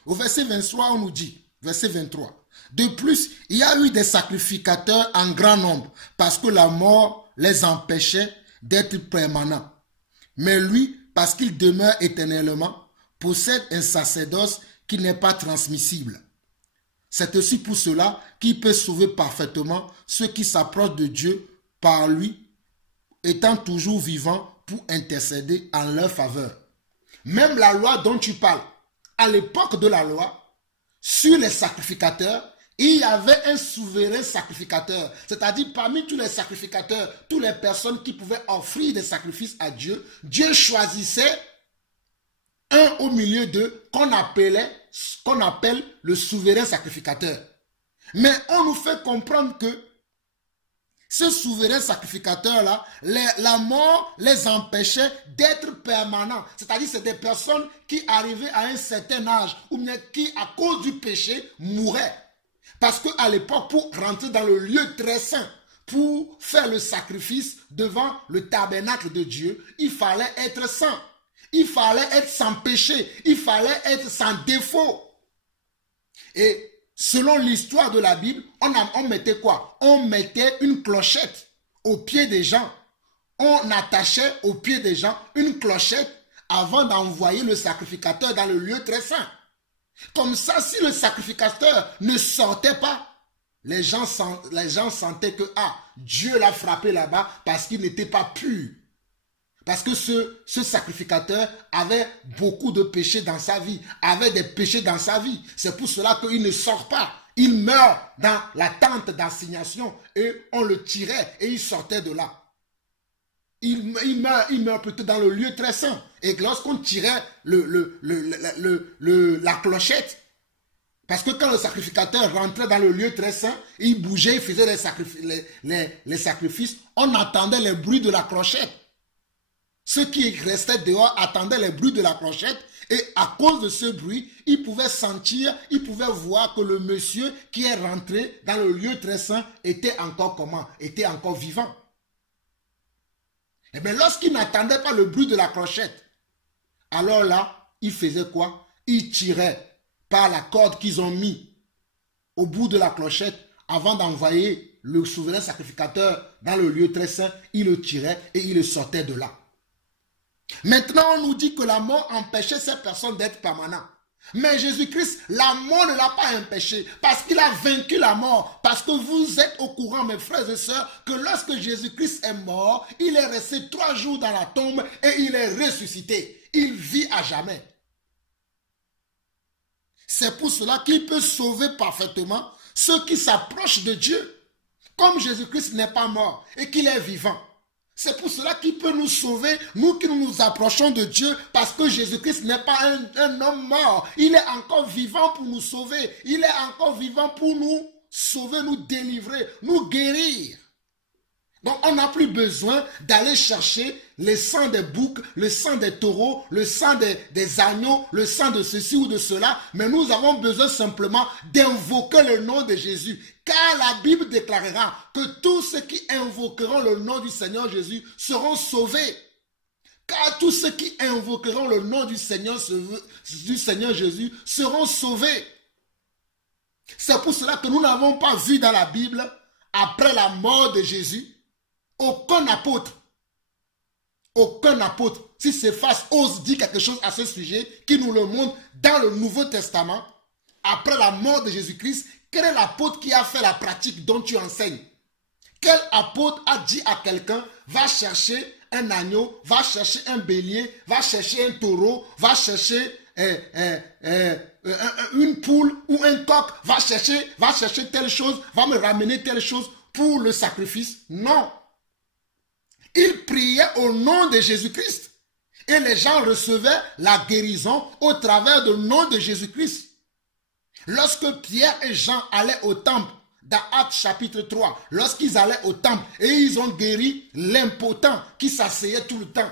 Au verset 23, on nous dit, verset 23, de plus, il y a eu des sacrificateurs en grand nombre, parce que la mort les empêchait d'être permanents. Mais lui, parce qu'il demeure éternellement, possède un sacerdoce qui n'est pas transmissible. C'est aussi pour cela qu'il peut sauver parfaitement ceux qui s'approchent de Dieu par lui, étant toujours vivant pour intercéder en leur faveur. Même la loi dont tu parles, à l'époque de la loi, sur les sacrificateurs, il y avait un souverain sacrificateur. C'est-à-dire parmi tous les sacrificateurs, toutes les personnes qui pouvaient offrir des sacrifices à Dieu, Dieu choisissait un au milieu d'eux qu'on appelle le souverain sacrificateur. Mais on nous fait comprendre que ce souverain sacrificateur-là, la mort les empêchait d'être permanents. C'est-à-dire c'est des personnes qui arrivaient à un certain âge ou bien qui, à cause du péché, mouraient. Parce qu'à l'époque, pour rentrer dans le lieu très saint, pour faire le sacrifice devant le tabernacle de Dieu, il fallait être saint. Il fallait être sans péché. Il fallait être sans défaut. Et selon l'histoire de la Bible, on mettait quoi? On mettait une clochette au pied des gens. On attachait au pied des gens une clochette avant d'envoyer le sacrificateur dans le lieu très saint. Comme ça, si le sacrificateur ne sortait pas, les gens sentaient que Dieu l'a frappé là-bas parce qu'il n'était pas pur. Parce que ce sacrificateur avait beaucoup de péchés dans sa vie, avait des péchés dans sa vie. C'est pour cela qu'il ne sort pas. Il meurt dans la tente d'assignation et on le tirait et il sortait de là. Il meurt plutôt dans le lieu très saint. Et lorsqu'on tirait la clochette, parce que quand le sacrificateur rentrait dans le lieu très saint, il bougeait, il faisait les sacrifices, on entendait les bruits de la clochette. Ceux qui restaient dehors attendaient les bruits de la clochette et à cause de ce bruit, ils pouvaient sentir, ils pouvaient voir que le monsieur qui est rentré dans le lieu très saint était encore comment? Était encore vivant. Et bien lorsqu'ils n'attendaient pas le bruit de la clochette, alors là, ils faisaient quoi? Ils tiraient par la corde qu'ils ont mis au bout de la clochette avant d'envoyer le souverain sacrificateur dans le lieu très saint, ils le tiraient et ils le sortaient de là. Maintenant, on nous dit que la mort empêchait ces personnes d'être permanentes. Mais Jésus-Christ, la mort ne l'a pas empêché parce qu'il a vaincu la mort. Parce que vous êtes au courant, mes frères et sœurs, que lorsque Jésus-Christ est mort, il est resté 3 jours dans la tombe et il est ressuscité. Il vit à jamais. C'est pour cela qu'il peut sauver parfaitement ceux qui s'approchent de Dieu. Comme Jésus-Christ n'est pas mort et qu'il est vivant. C'est pour cela qu'il peut nous sauver, nous qui nous approchons de Dieu, parce que Jésus-Christ n'est pas un homme mort. Il est encore vivant pour nous sauver. Il est encore vivant pour nous sauver, nous délivrer, nous guérir. Donc on n'a plus besoin d'aller chercher le sang des boucs, le sang des taureaux, le sang des agneaux, le sang de ceci ou de cela, mais nous avons besoin simplement d'invoquer le nom de Jésus. Car la Bible déclarera que tous ceux qui invoqueront le nom du Seigneur Jésus seront sauvés. Car tous ceux qui invoqueront le nom du Seigneur Jésus seront sauvés. C'est pour cela que nous n'avons pas vu dans la Bible, après la mort de Jésus, Aucun apôtre, si Céphas ose dire quelque chose à ce sujet, qui nous le montre dans le Nouveau Testament, après la mort de Jésus-Christ, quel est l'apôtre qui a fait la pratique dont tu enseignes? Quel apôtre a dit à quelqu'un, va chercher un agneau, va chercher un bélier, va chercher un taureau, va chercher une poule ou un coq, va chercher telle chose, va me ramener telle chose pour le sacrifice? Non. Il priait au nom de Jésus-Christ. Et les gens recevaient la guérison au travers du nom de Jésus-Christ. Lorsque Pierre et Jean allaient au temple, dans Actes chapitre 3, lorsqu'ils allaient au temple et ils ont guéri l'impotent qui s'asseyait tout le temps,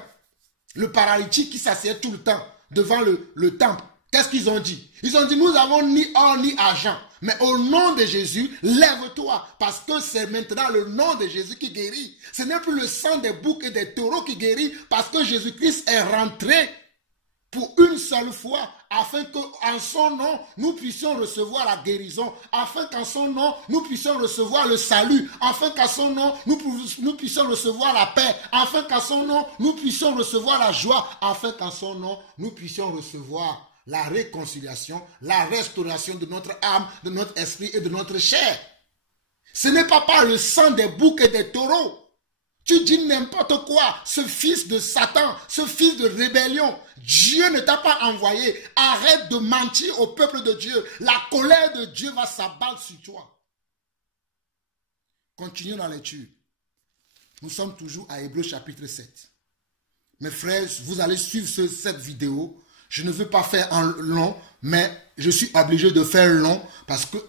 le paralytique qui s'asseyait tout le temps devant le temple, qu'est-ce qu'ils ont dit? Ils ont dit, nous n'avons ni or ni argent, mais au nom de Jésus, lève-toi, parce que c'est maintenant le nom de Jésus qui guérit. Ce n'est plus le sang des boucs et des taureaux qui guérit, parce que Jésus-Christ est rentré pour une seule fois, afin qu'en son nom, nous puissions recevoir la guérison, afin qu'en son nom, nous puissions recevoir le salut, afin qu'en son nom, nous puissions recevoir la paix, afin qu'en son nom, nous puissions recevoir la joie, afin qu'en son nom, nous puissions recevoir la réconciliation, la restauration de notre âme, de notre esprit et de notre chair. Ce n'est pas par le sang des boucs et des taureaux. Tu dis n'importe quoi, ce fils de Satan, ce fils de rébellion. Dieu ne t'a pas envoyé. Arrête de mentir au peuple de Dieu. La colère de Dieu va s'abattre sur toi. Continuons la lecture. Nous sommes toujours à Hébreux chapitre 7. Mes frères, vous allez suivre cette vidéo. Je ne veux pas faire en long, mais je suis obligé de faire long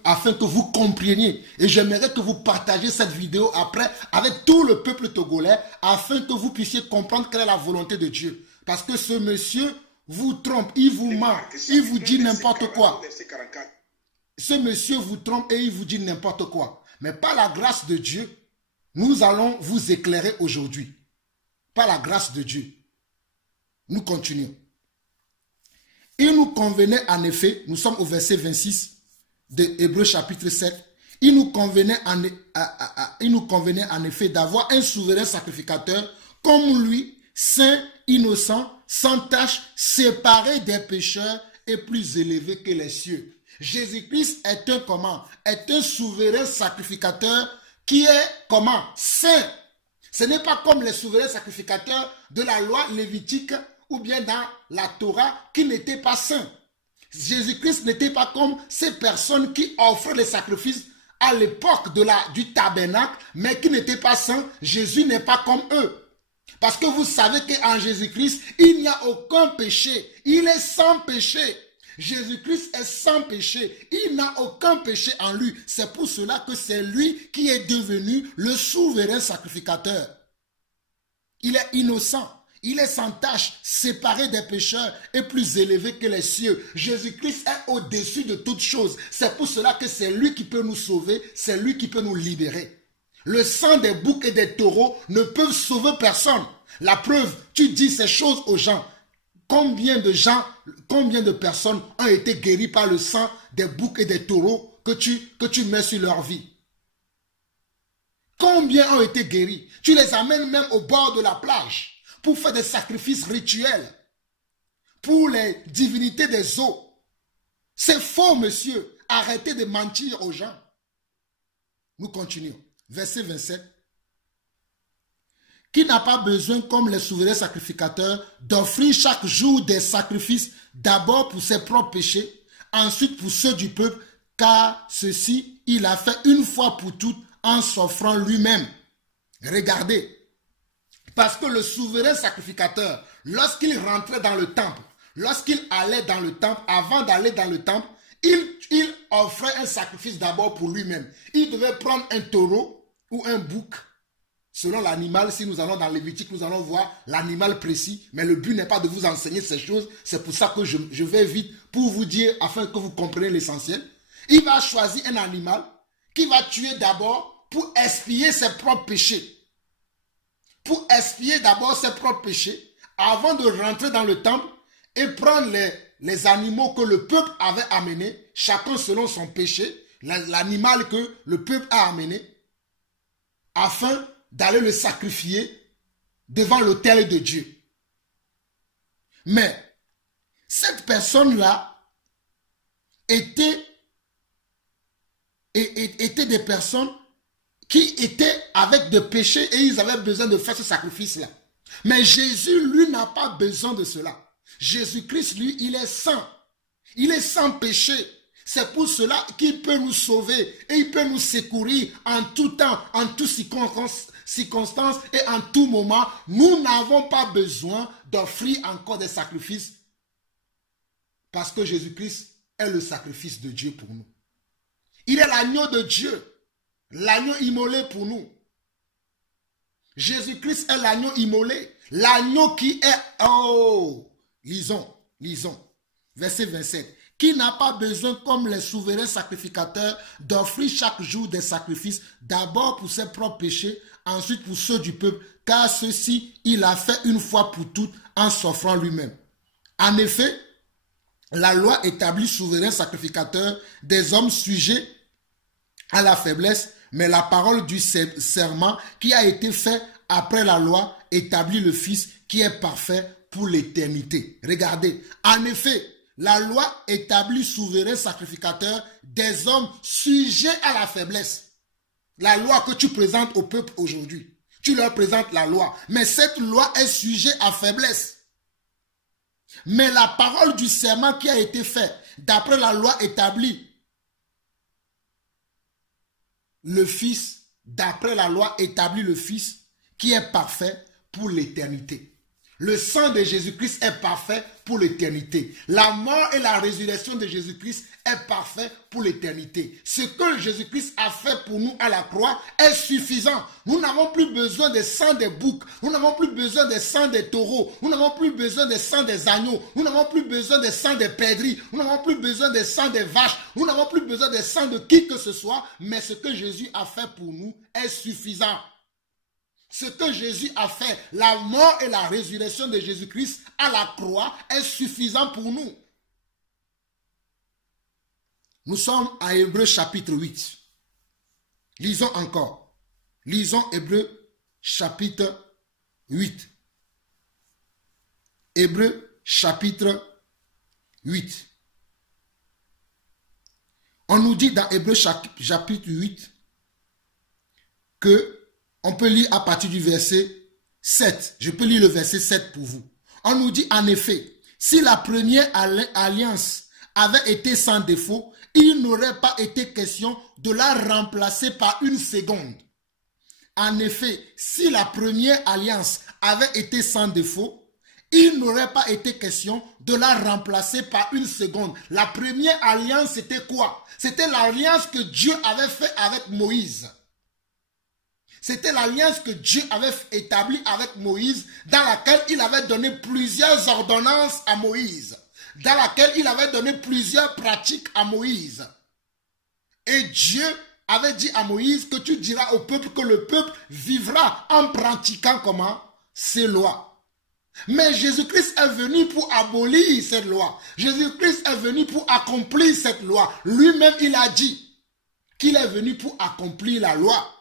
afin que vous compreniez. Et j'aimerais que vous partagiez cette vidéo après avec tout le peuple togolais afin que vous puissiez comprendre quelle est la volonté de Dieu. Parce que ce monsieur vous trompe, il vous ment, il vous dit n'importe quoi. Ce monsieur vous trompe et il vous dit n'importe quoi. Mais par la grâce de Dieu, nous allons vous éclairer aujourd'hui. Par la grâce de Dieu. Nous continuons. Il nous convenait en effet, nous sommes au verset 26 de Hébreux chapitre 7, il nous convenait en effet d'avoir un souverain sacrificateur comme lui, saint, innocent, sans tache, séparé des pécheurs et plus élevé que les cieux. Jésus-Christ est un comment? Est un souverain sacrificateur qui est comment? Saint. Ce n'est pas comme les souverains sacrificateurs de la loi lévitique ou bien dans la Torah qui n'étaient pas saints. Jésus-Christ n'était pas comme ces personnes qui offraient les sacrifices à l'époque du tabernacle, mais qui n'étaient pas saints. Jésus n'est pas comme eux. Parce que vous savez qu'en Jésus-Christ, il n'y a aucun péché. Il est sans péché. Jésus-Christ est sans péché. Il n'a aucun péché en lui. C'est pour cela que c'est lui qui est devenu le souverain sacrificateur. Il est innocent. Il est sans tache, séparé des pécheurs et plus élevé que les cieux. Jésus-Christ est au-dessus de toutes choses. C'est pour cela que c'est lui qui peut nous sauver, c'est lui qui peut nous libérer. Le sang des boucs et des taureaux ne peuvent sauver personne. La preuve, tu dis ces choses aux gens. Combien de personnes ont été guéries par le sang des boucs et des taureaux que tu mets sur leur vie? Combien ont été guéris? Tu les amènes même au bord de la plage pour faire des sacrifices rituels, pour les divinités des eaux. C'est faux, monsieur. Arrêtez de mentir aux gens. Nous continuons. Verset 27. Qui n'a pas besoin, comme les souverains sacrificateurs, d'offrir chaque jour des sacrifices, d'abord pour ses propres péchés, ensuite pour ceux du peuple, car ceci, il a fait une fois pour toutes en s'offrant lui-même. Regardez. Parce que le souverain sacrificateur, lorsqu'il rentrait dans le temple, lorsqu'il allait dans le temple, avant d'aller dans le temple, il offrait un sacrifice d'abord pour lui-même. Il devait prendre un taureau ou un bouc, selon l'animal. Si nous allons dans Lévitique, nous allons voir l'animal précis. Mais le but n'est pas de vous enseigner ces choses. C'est pour ça que je vais vite pour vous dire, afin que vous compreniez l'essentiel. Il va choisir un animal qu'il va tuer d'abord pour expier ses propres péchés. Pour expier d'abord ses propres péchés, avant de rentrer dans le temple et prendre les animaux que le peuple avait amenés, chacun selon son péché, l'animal que le peuple a amené, afin d'aller le sacrifier devant l'autel de Dieu. Mais cette personne-là était des personnes qui étaient avec des péchés et ils avaient besoin de faire ce sacrifice-là. Mais Jésus, lui, n'a pas besoin de cela. Jésus-Christ, lui, il est saint. Il est sans péché. C'est pour cela qu'il peut nous sauver et il peut nous secourir en tout temps, en toutes circonstances et en tout moment. Nous n'avons pas besoin d'offrir encore des sacrifices parce que Jésus-Christ est le sacrifice de Dieu pour nous. Il est l'agneau de Dieu, l'agneau immolé pour nous. Jésus-Christ est l'agneau immolé, l'agneau qui est... Oh, lisons. Verset 27. Qui n'a pas besoin, comme les souverains sacrificateurs, d'offrir chaque jour des sacrifices, d'abord pour ses propres péchés, ensuite pour ceux du peuple, car ceux-ci, il a fait une fois pour toutes en s'offrant lui-même. En effet, la loi établit souverain sacrificateur des hommes sujets à la faiblesse, mais la parole du serment qui a été fait après la loi établit le Fils qui est parfait pour l'éternité. Regardez, en effet, la loi établit souverain sacrificateur des hommes sujets à la faiblesse. La loi que tu présentes au peuple aujourd'hui, tu leur présentes la loi, mais cette loi est sujette à faiblesse. Mais la parole du serment qui a été fait d'après la loi établit le Fils, d'après la loi établit le Fils qui est parfait pour l'éternité. Le sang de Jésus-Christ est parfait pour l'éternité. La mort et la résurrection de Jésus-Christ est parfait pour l'éternité. Ce que Jésus-Christ a fait pour nous à la croix est suffisant. Nous n'avons plus besoin des sangs des boucs. Nous n'avons plus besoin des sangs des taureaux. Nous n'avons plus besoin des sangs des agneaux. Nous n'avons plus besoin des sangs des perdrix. Nous n'avons plus besoin des sangs des vaches. Nous n'avons plus besoin des sangs de qui que ce soit. Mais ce que Jésus a fait pour nous est suffisant. Ce que Jésus a fait, la mort et la résurrection de Jésus-Christ à la croix est suffisant pour nous. Nous sommes à Hébreux chapitre 8. Lisons encore. Lisons Hébreux chapitre 8. Hébreux chapitre 8. On nous dit dans Hébreux chapitre 8 que on peut lire à partir du verset 7. Je peux lire le verset 7 pour vous. On nous dit en effet, si la première alliance avait été sans défaut, il n'aurait pas été question de la remplacer par une seconde. En effet, si la première alliance avait été sans défaut, il n'aurait pas été question de la remplacer par une seconde. La première alliance, c'était quoi? C'était l'alliance que Dieu avait faite avec Moïse. C'était l'alliance que Dieu avait établie avec Moïse, dans laquelle il avait donné plusieurs ordonnances à Moïse, dans laquelle il avait donné plusieurs pratiques à Moïse. Et Dieu avait dit à Moïse que tu diras au peuple que le peuple vivra en pratiquant comment? Ces lois. Mais Jésus-Christ est venu pour abolir cette loi. Jésus-Christ est venu pour accomplir cette loi. Lui-même, il a dit qu'il est venu pour accomplir la loi.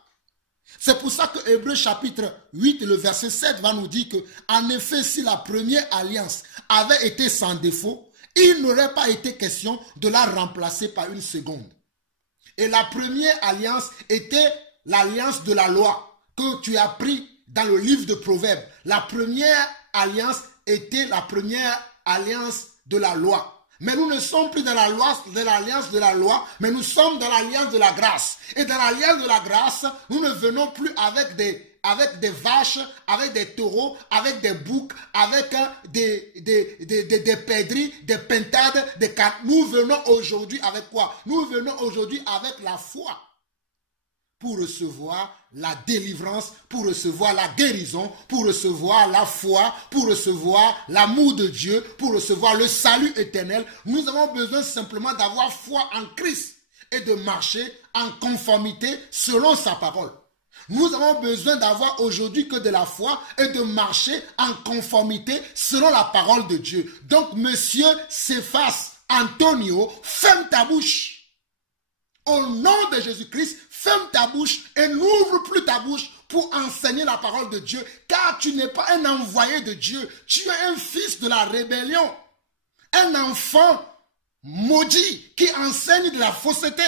C'est pour ça que Hébreux chapitre 8, le verset 7 va nous dire que, en effet, si la première alliance avait été sans défaut, il n'aurait pas été question de la remplacer par une seconde. Et la première alliance était l'alliance de la loi que tu as pris dans le livre de Proverbes. La première alliance était la première alliance de la loi. Mais nous ne sommes plus dans l'alliance de la loi, mais nous sommes dans l'alliance de la grâce. Et dans l'alliance de la grâce, nous ne venons plus avec des vaches, avec des taureaux, avec des boucs, avec des perdrix, des pintades, des cartes. Nous venons aujourd'hui avec quoi? Nous venons aujourd'hui avec la foi pour recevoir la délivrance, pour recevoir la guérison, pour recevoir la foi, pour recevoir l'amour de Dieu, pour recevoir le salut éternel. Nous avons besoin simplement d'avoir foi en Christ et de marcher en conformité selon sa parole. Nous avons besoin d'avoir aujourd'hui que de la foi et de marcher en conformité selon la parole de Dieu. Donc, monsieur Cephas Antonio, ferme ta bouche. Au nom de Jésus-Christ, ferme ta bouche et n'ouvre plus ta bouche pour enseigner la parole de Dieu, car tu n'es pas un envoyé de Dieu, tu es un fils de la rébellion, un enfant maudit qui enseigne de la fausseté.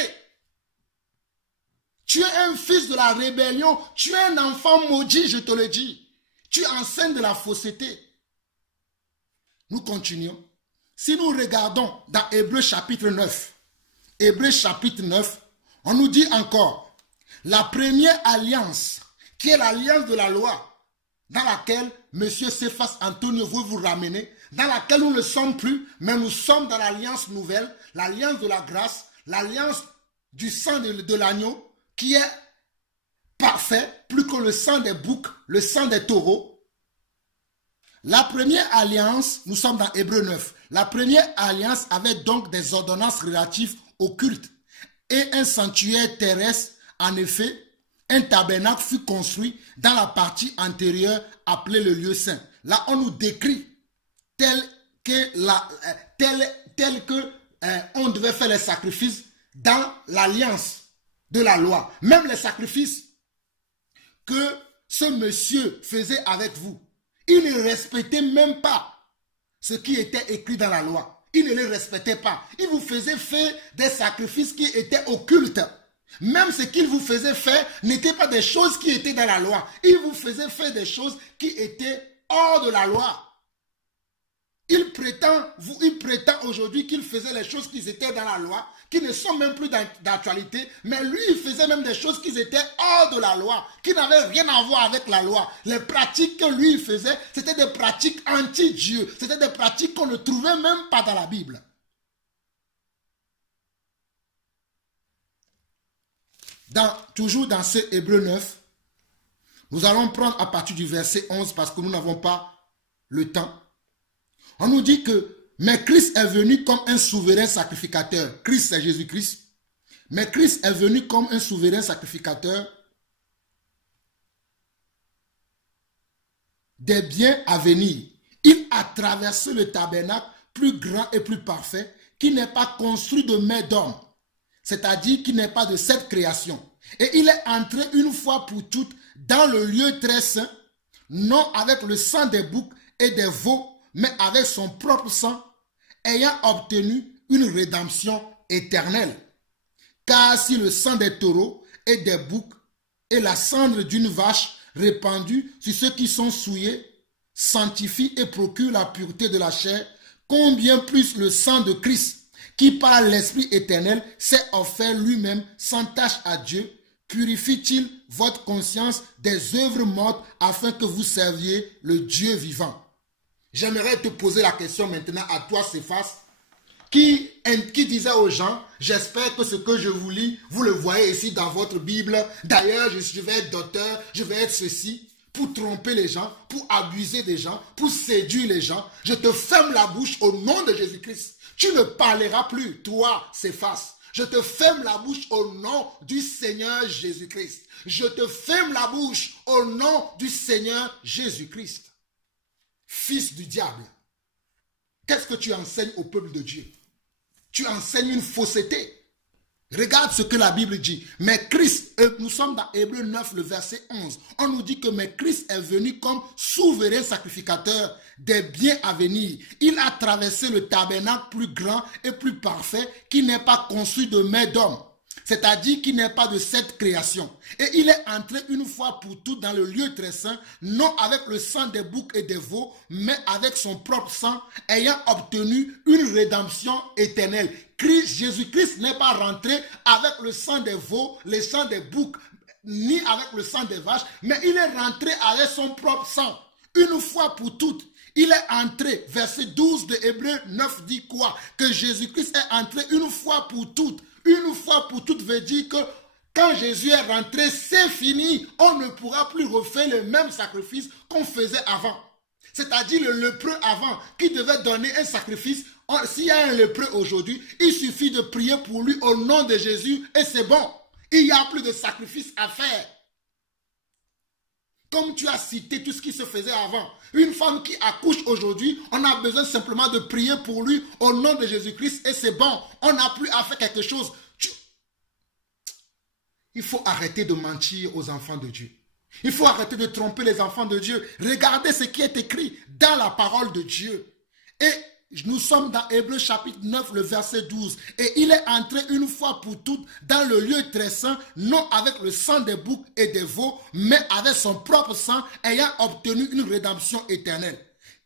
Tu es un fils de la rébellion, tu es un enfant maudit, je te le dis. Tu enseignes de la fausseté. Nous continuons. Si nous regardons dans Hébreux chapitre 9, Hébreux chapitre 9, on nous dit encore, la première alliance, qui est l'alliance de la loi, dans laquelle M. Cephas Antonio veut vous ramener, dans laquelle nous ne sommes plus, mais nous sommes dans l'alliance nouvelle, l'alliance de la grâce, l'alliance du sang de l'agneau, qui est parfait, plus que le sang des boucs, le sang des taureaux. La première alliance, nous sommes dans Hébreux 9, la première alliance avait donc des ordonnances relatives au culte et un sanctuaire terrestre. En effet, un tabernacle fut construit dans la partie antérieure appelée le lieu saint. Là, on nous décrit tel que on devait faire les sacrifices dans l'alliance de la loi. Même les sacrifices que ce monsieur faisait avec vous, il ne respectait même pas ce qui était écrit dans la loi. Il ne les respectait pas. Il vous faisait faire des sacrifices qui étaient occultes. Même ce qu'il vous faisait faire n'était pas des choses qui étaient dans la loi. Il vous faisait faire des choses qui étaient hors de la loi. Il prétend aujourd'hui qu'il faisait les choses qui étaient dans la loi, qui ne sont même plus d'actualité, mais lui, il faisait même des choses qui étaient hors de la loi, qui n'avaient rien à voir avec la loi. Les pratiques que lui faisait, c'était des pratiques anti-Dieu, c'était des pratiques qu'on ne trouvait même pas dans la Bible. Toujours dans ce Hébreux 9, nous allons prendre à partir du verset 11 parce que nous n'avons pas le temps. On nous dit que, mais Christ est venu comme un souverain sacrificateur. Christ, c'est Jésus-Christ. Mais Christ est venu comme un souverain sacrificateur des biens à venir. Il a traversé le tabernacle plus grand et plus parfait qui n'est pas construit de main d'homme, c'est-à-dire qui n'est pas de cette création. Et il est entré une fois pour toutes dans le lieu très saint, non avec le sang des boucs et des veaux, mais avec son propre sang, ayant obtenu une rédemption éternelle. Car si le sang des taureaux et des boucs et la cendre d'une vache répandue sur ceux qui sont souillés sanctifie et procure la pureté de la chair, combien plus le sang de Christ, qui par l'Esprit éternel s'est offert lui-même sans tache à Dieu, purifie-t-il votre conscience des œuvres mortes afin que vous serviez le Dieu vivant. J'aimerais te poser la question maintenant à toi, Cephas, qui disait aux gens, j'espère que ce que je vous lis, vous le voyez ici dans votre Bible. D'ailleurs, je vais être docteur, je vais être ceci, pour tromper les gens, pour abuser des gens, pour séduire les gens. Je te ferme la bouche au nom de Jésus-Christ. Tu ne parleras plus, toi, Cephas. Je te ferme la bouche au nom du Seigneur Jésus-Christ. Je te ferme la bouche au nom du Seigneur Jésus-Christ. Fils du diable, qu'est-ce que tu enseignes au peuple de Dieu? Tu enseignes une fausseté. Regarde ce que la Bible dit. Mais Christ, nous sommes dans Hébreux 9, le verset 11. On nous dit que mais Christ est venu comme souverain sacrificateur des biens à venir. Il a traversé le tabernacle plus grand et plus parfait qui n'est pas construit de main d'homme, c'est-à-dire qui n'est pas de cette création. Et il est entré une fois pour toutes dans le lieu très saint, non avec le sang des boucs et des veaux, mais avec son propre sang, ayant obtenu une rédemption éternelle. Jésus-Christ n'est pas rentré avec le sang des veaux, le sang des boucs, ni avec le sang des vaches, mais il est rentré avec son propre sang, une fois pour toutes. Il est entré, verset 12 de Hébreux 9 dit quoi? Que Jésus-Christ est entré une fois pour toutes. Une fois pour toutes veut dire que quand Jésus est rentré, c'est fini. On ne pourra plus refaire le même sacrifice qu'on faisait avant. C'est-à-dire le lépreux avant, qui devait donner un sacrifice. S'il y a un lépreux aujourd'hui, il suffit de prier pour lui au nom de Jésus et c'est bon. Il n'y a plus de sacrifice à faire. Comme tu as cité tout ce qui se faisait avant. Une femme qui accouche aujourd'hui, on a besoin simplement de prier pour lui au nom de Jésus-Christ et c'est bon. On n'a plus à faire quelque chose. Il faut arrêter de mentir aux enfants de Dieu. Il faut arrêter de tromper les enfants de Dieu. Regardez ce qui est écrit dans la parole de Dieu. Et nous sommes dans Hébreux chapitre 9, le verset 12. Et il est entré une fois pour toutes dans le lieu très saint, non avec le sang des boucs et des veaux, mais avec son propre sang, ayant obtenu une rédemption éternelle.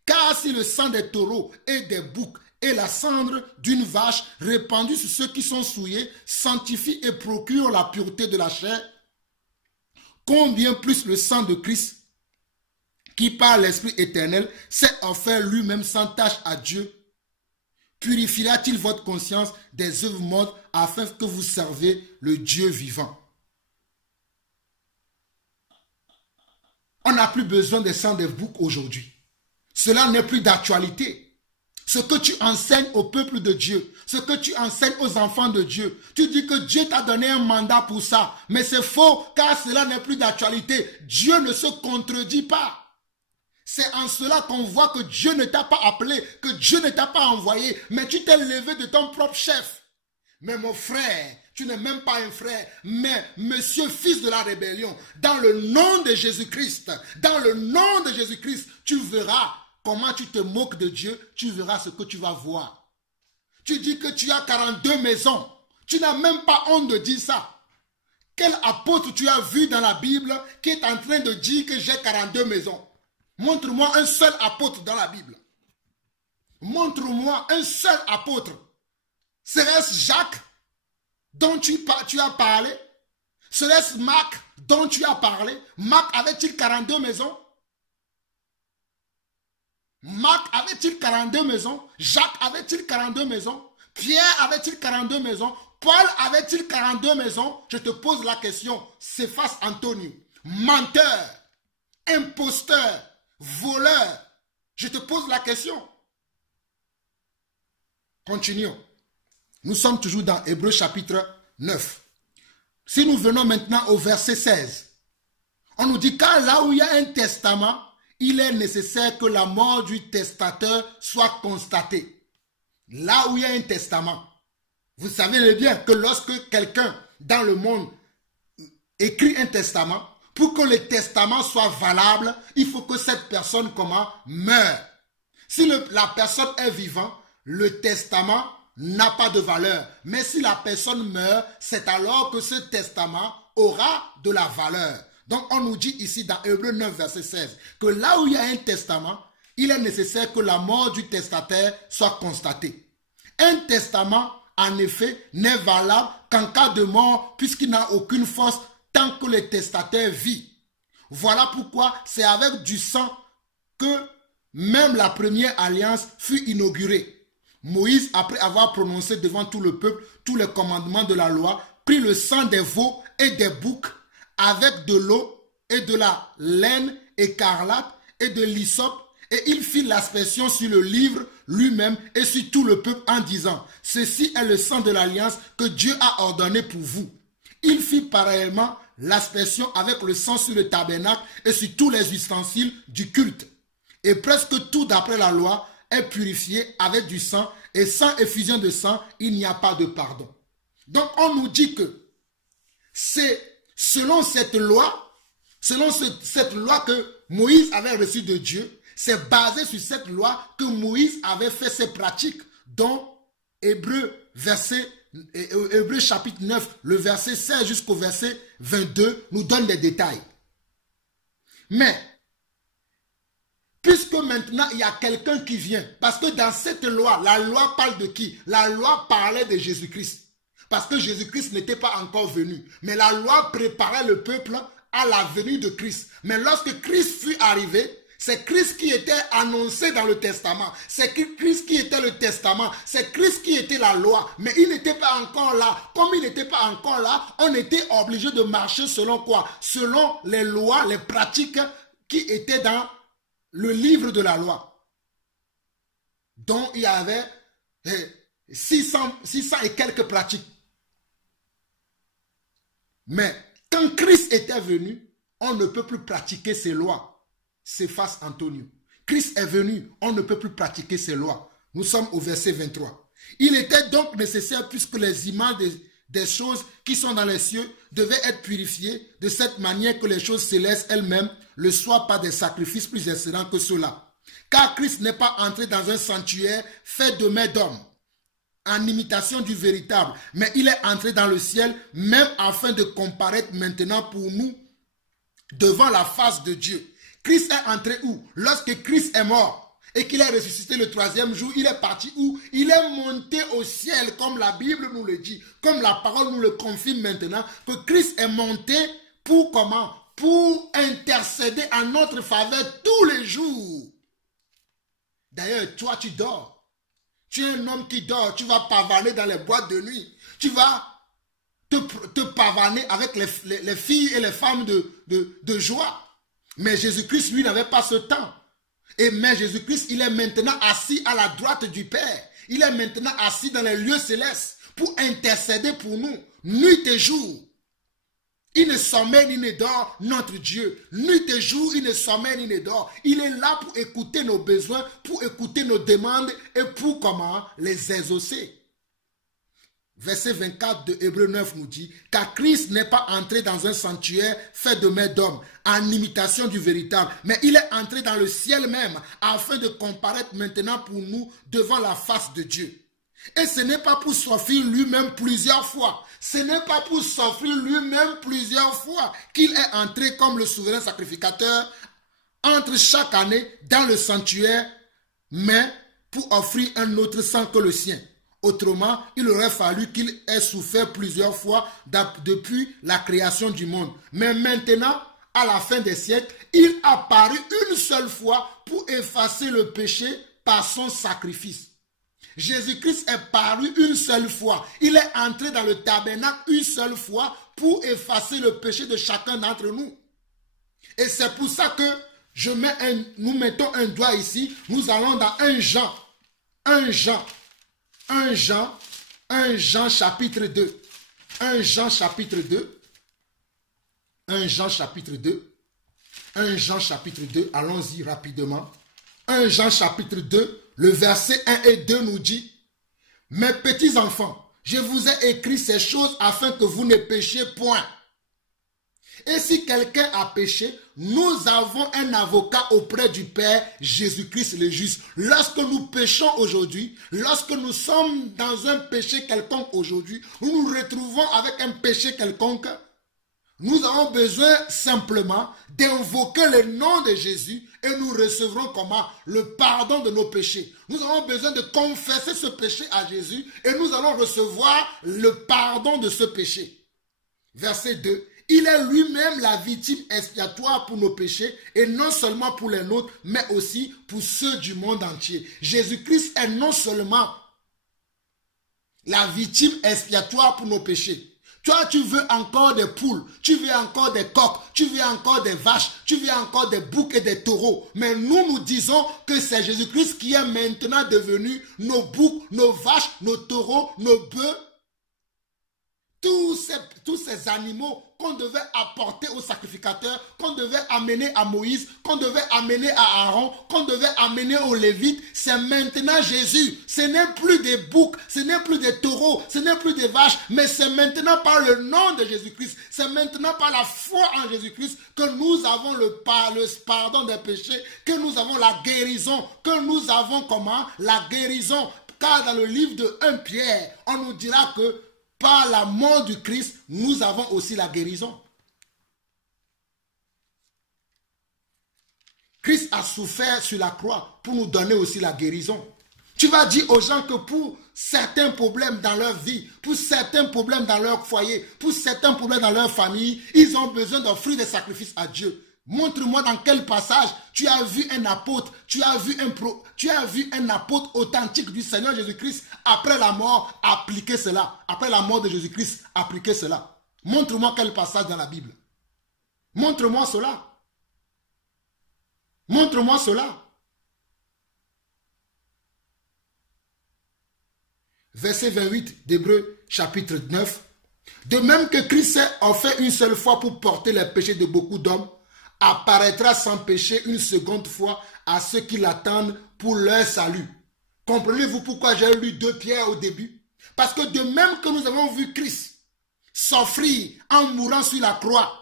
Car si le sang des taureaux et des boucs et la cendre d'une vache répandue sur ceux qui sont souillés sanctifie et procure la pureté de la chair, combien plus le sang de Christ, qui par l'Esprit éternel s'est offert lui-même sans tache à Dieu, purifiera-t-il votre conscience des œuvres mortes afin que vous servez le Dieu vivant? On n'a plus besoin des sangs des boucs aujourd'hui. Cela n'est plus d'actualité. Ce que tu enseignes au peuple de Dieu, ce que tu enseignes aux enfants de Dieu, tu dis que Dieu t'a donné un mandat pour ça, mais c'est faux car cela n'est plus d'actualité. Dieu ne se contredit pas. C'est en cela qu'on voit que Dieu ne t'a pas appelé, que Dieu ne t'a pas envoyé, mais tu t'es levé de ton propre chef. Mais mon frère, tu n'es même pas un frère, mais monsieur fils de la rébellion, dans le nom de Jésus-Christ, dans le nom de Jésus-Christ, tu verras comment tu te moques de Dieu, tu verras ce que tu vas voir. Tu dis que tu as 42 maisons, tu n'as même pas honte de dire ça. Quel apôtre tu as vu dans la Bible qui est en train de dire que j'ai 42 maisons? Montre-moi un seul apôtre dans la Bible. Montre-moi un seul apôtre. Serait-ce Jacques dont tu as parlé? Serait-ce Marc dont tu as parlé? Marc avait-il 42 maisons? Marc avait-il 42 maisons? Jacques avait-il 42 maisons? Pierre avait-il 42 maisons? Paul avait-il 42 maisons? Je te pose la question. Céphas Antonio, menteur, imposteur, voleur. Je te pose la question. Continuons. Nous sommes toujours dans Hébreux chapitre 9. Si nous venons maintenant au verset 16, on nous dit car là où il y a un testament, il est nécessaire que la mort du testateur soit constatée. Là où il y a un testament, vous savez bien que lorsque quelqu'un dans le monde écrit un testament, pour que le testament soit valable, il faut que cette personne meure. Si la personne est vivante, le testament n'a pas de valeur. Mais si la personne meurt, c'est alors que ce testament aura de la valeur. Donc on nous dit ici dans Hébreux 9 verset 16 que là où il y a un testament, il est nécessaire que la mort du testataire soit constatée. Un testament, en effet, n'est valable qu'en cas de mort puisqu'il n'a aucune force tant que le testataire vit. Voilà pourquoi c'est avec du sang que même la première alliance fut inaugurée. Moïse, après avoir prononcé devant tout le peuple tous les commandements de la loi, prit le sang des veaux et des boucs avec de l'eau et de la laine écarlate et de l'hysope, et il fit l'aspersion sur le livre lui-même et sur tout le peuple en disant, ceci est le sang de l'alliance que Dieu a ordonné pour vous. Il fit pareillement l'aspersion avec le sang sur le tabernacle et sur tous les ustensiles du culte. Et presque tout d'après la loi est purifié avec du sang, et sans effusion de sang, il n'y a pas de pardon. Donc on nous dit que c'est selon cette loi que Moïse avait reçue de Dieu, c'est basé sur cette loi que Moïse avait fait ses pratiques, dont Hébreux chapitre 9, le verset 16 jusqu'au verset 22 nous donne des détails. Mais, puisque maintenant il y a quelqu'un qui vient, parce que dans cette loi, la loi parle de qui? La loi parlait de Jésus-Christ. Parce que Jésus-Christ n'était pas encore venu. Mais la loi préparait le peuple à la venue de Christ. Mais lorsque Christ fut arrivé, c'est Christ qui était annoncé dans le testament. C'est Christ qui était le testament. C'est Christ qui était la loi. Mais il n'était pas encore là. Comme il n'était pas encore là, on était obligé de marcher selon quoi? Selon les lois, les pratiques qui étaient dans le livre de la loi. Dont il y avait 600 et quelques pratiques. Mais quand Christ était venu, on ne peut plus pratiquer ces lois. Céphas Antonio. Christ est venu, on ne peut plus pratiquer ces lois. Nous sommes au verset 23. Il était donc nécessaire, puisque les images des choses qui sont dans les cieux, devait être purifié de cette manière que les choses célestes elles-mêmes le soient par des sacrifices plus excellents que ceux-là. Car Christ n'est pas entré dans un sanctuaire fait de mains d'hommes, en imitation du véritable, mais il est entré dans le ciel, même afin de comparaître maintenant pour nous devant la face de Dieu. Christ est entré où? Lorsque Christ est mort et qu'il est ressuscité le troisième jour, il est parti où? Il est monté au ciel, comme la Bible nous le dit, comme la parole nous le confirme maintenant, que Christ est monté pour comment? Pour intercéder en notre faveur tous les jours. D'ailleurs, toi tu dors. Tu es un homme qui dort, tu vas pavaner dans les boîtes de nuit. Tu vas te pavaner avec les filles et les femmes de joie. Mais Jésus-Christ, lui, n'avait pas ce temps. Mais Jésus-Christ, il est maintenant assis à la droite du Père. Il est maintenant assis dans les lieux célestes pour intercéder pour nous, nuit et jour. Il ne sommeille ni ne dort, notre Dieu. Nuit et jour, il ne sommeille ni ne dort. Il est là pour écouter nos besoins, pour écouter nos demandes et pour comment les exaucer. Verset 24 de Hébreux 9 nous dit, car Christ n'est pas entré dans un sanctuaire fait de mains d'hommes, en imitation du véritable, mais il est entré dans le ciel même, afin de comparaître maintenant pour nous devant la face de Dieu. Et ce n'est pas pour s'offrir lui-même plusieurs fois. Ce n'est pas pour s'offrir lui-même plusieurs fois qu'il est entré comme le souverain sacrificateur entre chaque année dans le sanctuaire, mais pour offrir un autre sang que le sien. Autrement, il aurait fallu qu'il ait souffert plusieurs fois depuis la création du monde. Mais maintenant, à la fin des siècles, il apparut une seule fois pour effacer le péché par son sacrifice. Jésus-Christ est paru une seule fois. Il est entré dans le tabernacle une seule fois pour effacer le péché de chacun d'entre nous. Et c'est pour ça que nous mettons un doigt ici. Nous allons dans 1 Jean chapitre 2. 1 Jean chapitre 2. 1 Jean chapitre 2. 1 Jean chapitre 2. Allons-y rapidement. 1 Jean chapitre 2. Le verset 1 et 2 nous dit, « Mes petits enfants, je vous ai écrit ces choses afin que vous ne péchiez point. Et si quelqu'un a péché, nous avons un avocat auprès du Père, Jésus-Christ le juste. » Lorsque nous péchons aujourd'hui, lorsque nous sommes dans un péché quelconque aujourd'hui, nous nous retrouvons avec un péché quelconque, nous avons besoin simplement d'invoquer le nom de Jésus et nous recevrons comment? Le pardon de nos péchés. Nous avons besoin de confesser ce péché à Jésus et nous allons recevoir le pardon de ce péché. Verset 2. Il est lui-même la victime expiatoire pour nos péchés et non seulement pour les nôtres, mais aussi pour ceux du monde entier. Jésus-Christ est non seulement la victime expiatoire pour nos péchés. Toi, tu veux encore des poules, tu veux encore des coqs, tu veux encore des vaches, tu veux encore des boucs et des taureaux. Mais nous disons que c'est Jésus-Christ qui est maintenant devenu nos boucs, nos vaches, nos taureaux, nos bœufs. Tous ces animaux qu'on devait apporter au sacrificateur, qu'on devait amener à Moïse, qu'on devait amener à Aaron, qu'on devait amener aux Lévites, c'est maintenant Jésus. Ce n'est plus des boucs, ce n'est plus des taureaux, ce n'est plus des vaches, mais c'est maintenant par le nom de Jésus-Christ, c'est maintenant par la foi en Jésus-Christ que nous avons le pardon des péchés, que nous avons la guérison, que nous avons comment? La guérison. Car dans le livre de 1 Pierre, on nous dira que par la mort du Christ, nous avons aussi la guérison. Christ a souffert sur la croix pour nous donner aussi la guérison. Tu vas dire aux gens que pour certains problèmes dans leur vie, pour certains problèmes dans leur foyer, pour certains problèmes dans leur famille, ils ont besoin d'offrir des sacrifices à Dieu. Montre-moi dans quel passage tu as vu un apôtre, tu as vu un apôtre authentique du Seigneur Jésus-Christ après la mort appliquer cela. Après la mort de Jésus-Christ, appliquer cela. Montre-moi quel passage dans la Bible. Montre-moi cela. Montre-moi cela. Verset 28 d'Hébreux chapitre 9. De même que Christ s'est offert une seule fois pour porter les péchés de beaucoup d'hommes, apparaîtra sans péché une seconde fois à ceux qui l'attendent pour leur salut. Comprenez-vous pourquoi j'ai lu 2 Pierre au début? Parce que de même que nous avons vu Christ s'offrir en mourant sur la croix.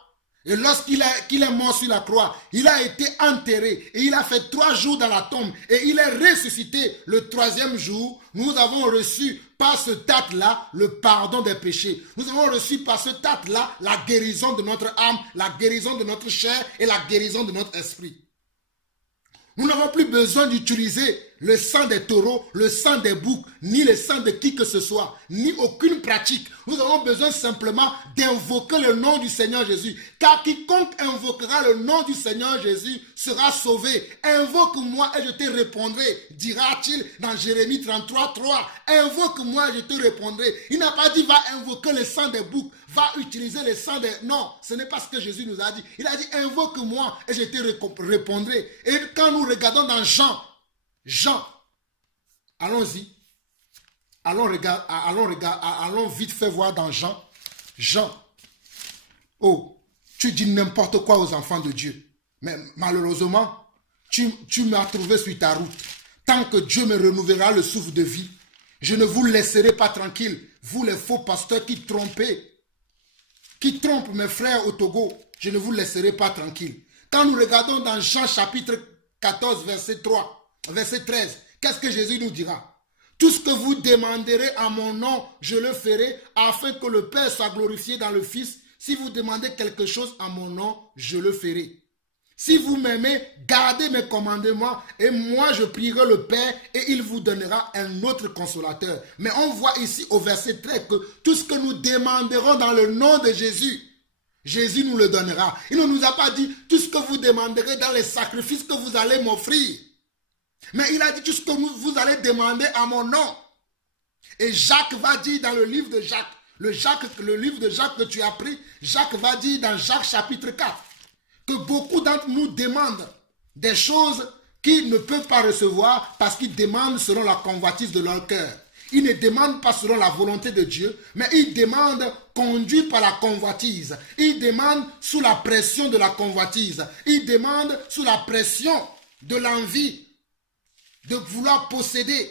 Et lorsqu'il est mort sur la croix, il a été enterré et il a fait 3 jours dans la tombe et il est ressuscité le 3e jour. Nous avons reçu par ce acte-là le pardon des péchés. Nous avons reçu par ce acte-là la guérison de notre âme, la guérison de notre chair et la guérison de notre esprit. Nous n'avons plus besoin d'utiliser le sang des taureaux, le sang des boucs, ni le sang de qui que ce soit, ni aucune pratique. Nous avons besoin simplement d'invoquer le nom du Seigneur Jésus. Car quiconque invoquera le nom du Seigneur Jésus sera sauvé. Invoque-moi et je te répondrai, dira-t-il dans Jérémie 33, 3. Invoque-moi et je te répondrai. Il n'a pas dit va invoquer le sang des boucs, va utiliser le sang des... Non, ce n'est pas ce que Jésus nous a dit. Il a dit invoque-moi et je te répondrai. Et quand nous regardons dans Jean, allons-y. Allons vite fait voir dans Jean. Oh, tu dis n'importe quoi aux enfants de Dieu. Mais malheureusement, tu m'as trouvé sur ta route. Tant que Dieu me renouvellera le souffle de vie, je ne vous laisserai pas tranquille. Vous les faux pasteurs qui trompent mes frères au Togo, je ne vous laisserai pas tranquille. Quand nous regardons dans Jean chapitre 14, verset 13, qu'est-ce que Jésus nous dira? Tout ce que vous demanderez à mon nom, je le ferai, afin que le Père soit glorifié dans le Fils. Si vous demandez quelque chose à mon nom, je le ferai. Si vous m'aimez, gardez mes commandements, et moi je prierai le Père, et il vous donnera un autre consolateur. Mais on voit ici au verset 13 que tout ce que nous demanderons dans le nom de Jésus, Jésus nous le donnera. Il ne nous a pas dit tout ce que vous demanderez dans les sacrifices que vous allez m'offrir. Mais il a dit tout ce que vous allez demander à mon nom. Et Jacques va dire dans le livre de Jacques, le livre de Jacques que tu as pris, Jacques va dire dans Jacques chapitre 4, que beaucoup d'entre nous demandent des choses qu'ils ne peuvent pas recevoir parce qu'ils demandent selon la convoitise de leur cœur. Ils ne demandent pas selon la volonté de Dieu, mais ils demandent conduits par la convoitise. Ils demandent sous la pression de la convoitise. Ils demandent sous la pression de l'envie de vouloir posséder.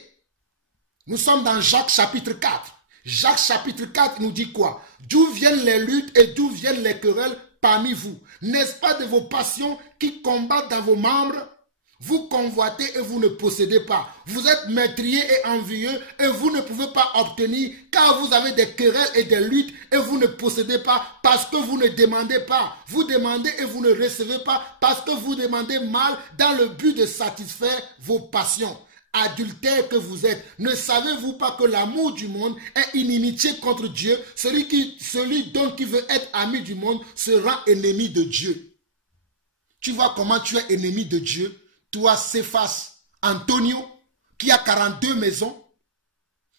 Nous sommes dans Jacques chapitre 4. Jacques chapitre 4 nous dit quoi? D'où viennent les luttes et d'où viennent les querelles parmi vous? N'est-ce pas de vos passions qui combattent dans vos membres? Vous convoitez et vous ne possédez pas. Vous êtes meurtriers et envieux et vous ne pouvez pas obtenir car vous avez des querelles et des luttes et vous ne possédez pas parce que vous ne demandez pas. Vous demandez et vous ne recevez pas parce que vous demandez mal dans le but de satisfaire vos passions. Adultères que vous êtes, ne savez-vous pas que l'amour du monde est inimitié contre Dieu? Celui donc qui veut être ami du monde sera ennemi de Dieu. Tu vois comment tu es ennemi de Dieu? Toi, Céphas Antonio, qui a 42 maisons,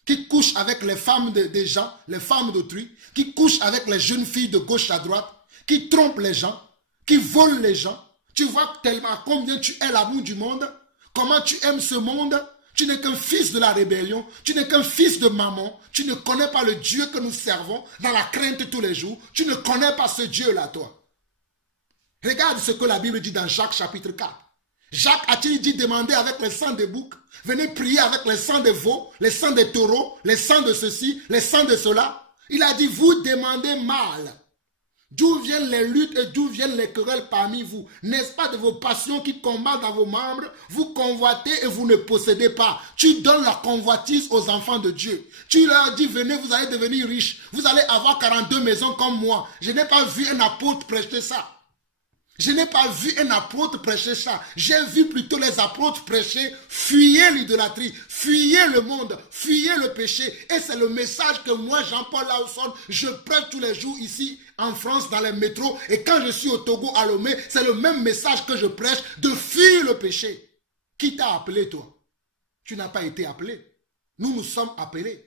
qui couche avec les femmes des gens, les femmes d'autrui, qui couche avec les jeunes filles de gauche à droite, qui trompe les gens, qui vole les gens. Tu vois tellement combien tu es l'amour du monde, comment tu aimes ce monde. Tu n'es qu'un fils de la rébellion, tu n'es qu'un fils de maman, tu ne connais pas le Dieu que nous servons dans la crainte tous les jours, tu ne connais pas ce Dieu-là, toi. Regarde ce que la Bible dit dans Jacques chapitre 4. Jacques a-t-il dit demander avec le sang des boucs, venez prier avec le sang des veaux, le sang des taureaux, le sang de ceci, le sang de cela. Il a dit vous demandez mal. D'où viennent les luttes et d'où viennent les querelles parmi vous? N'est-ce pas de vos passions qui combattent dans vos membres? Vous convoitez et vous ne possédez pas. Tu donnes la convoitise aux enfants de Dieu. Tu leur dis venez, vous allez devenir riches. Vous allez avoir 42 maisons comme moi. Je n'ai pas vu un apôtre prêcher ça. Je n'ai pas vu un apôtre prêcher ça. J'ai vu plutôt les apôtres prêcher, fuyez l'idolâtrie, fuyez le monde, fuyez le péché. Et c'est le message que moi, Jean-Paul Lawson, je prêche tous les jours ici en France, dans les métros. Et quand je suis au Togo, à Lomé, c'est le même message que je prêche de fuir le péché. Qui t'a appelé, toi? Tu n'as pas été appelé. Nous, nous sommes appelés.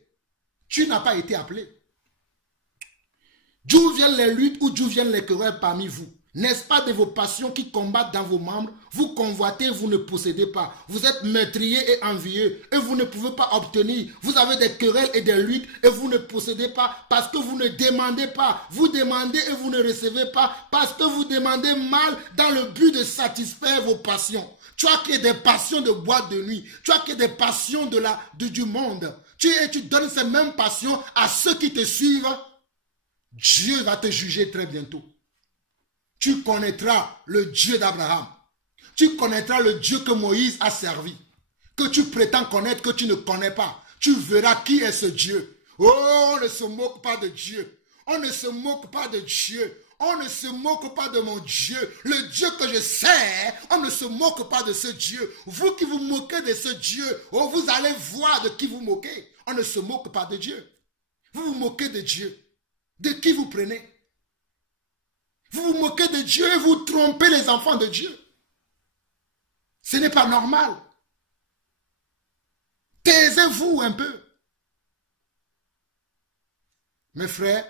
Tu n'as pas été appelé. D'où viennent les luttes ou d'où viennent les querelles parmi vous? N'est-ce pas de vos passions qui combattent dans vos membres? Vous convoitez, vous ne possédez pas. Vous êtes meurtriers et envieux et vous ne pouvez pas obtenir. Vous avez des querelles et des luttes et vous ne possédez pas parce que vous ne demandez pas. Vous demandez et vous ne recevez pas parce que vous demandez mal dans le but de satisfaire vos passions. Tu as que des passions de boîte de nuit. Tu as que des passions du monde. Tu donnes ces mêmes passions à ceux qui te suivent Dieu va te juger très bientôt. Tu connaîtras le Dieu d'Abraham. Tu connaîtras le Dieu que Moïse a servi. Que tu prétends connaître, que tu ne connais pas. Tu verras qui est ce Dieu. Oh, on ne se moque pas de Dieu. On ne se moque pas de Dieu. On ne se moque pas de mon Dieu. Le Dieu que je sers, on ne se moque pas de ce Dieu. Vous qui vous moquez de ce Dieu, oh, vous allez voir de qui vous moquez. On ne se moque pas de Dieu. Vous vous moquez de Dieu. De qui vous prenez? Vous vous moquez de Dieu et vous trompez les enfants de Dieu. Ce n'est pas normal. Taisez-vous un peu. Mes frères,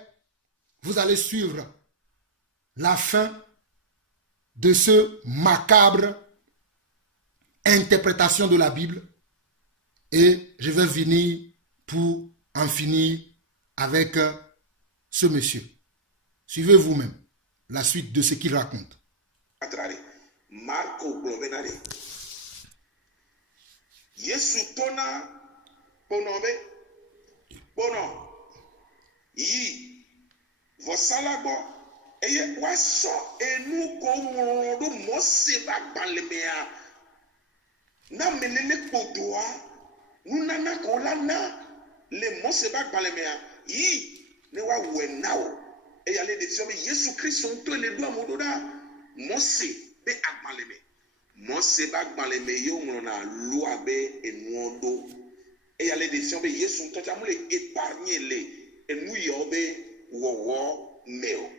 vous allez suivre la fin de ce macabre interprétation de la Bible et je vais venir pour en finir avec ce monsieur. Suivez vous-même la suite de ce qu'il raconte. Marco Globenare. Yesu tona ponobe bono yi vosalabo eye waso enu ko morodo Mose ba gbalemea na melele kodoa nunana ko lana le Mose ba gbalemea yi ne wa wenao eya le de Yesu Christ on to le do amododa Mose be agbaleme Mose ba agbaleme yo ngona lu abe enuodo eya le de Yesu to ta mo le épargner le enu yo be wowo meo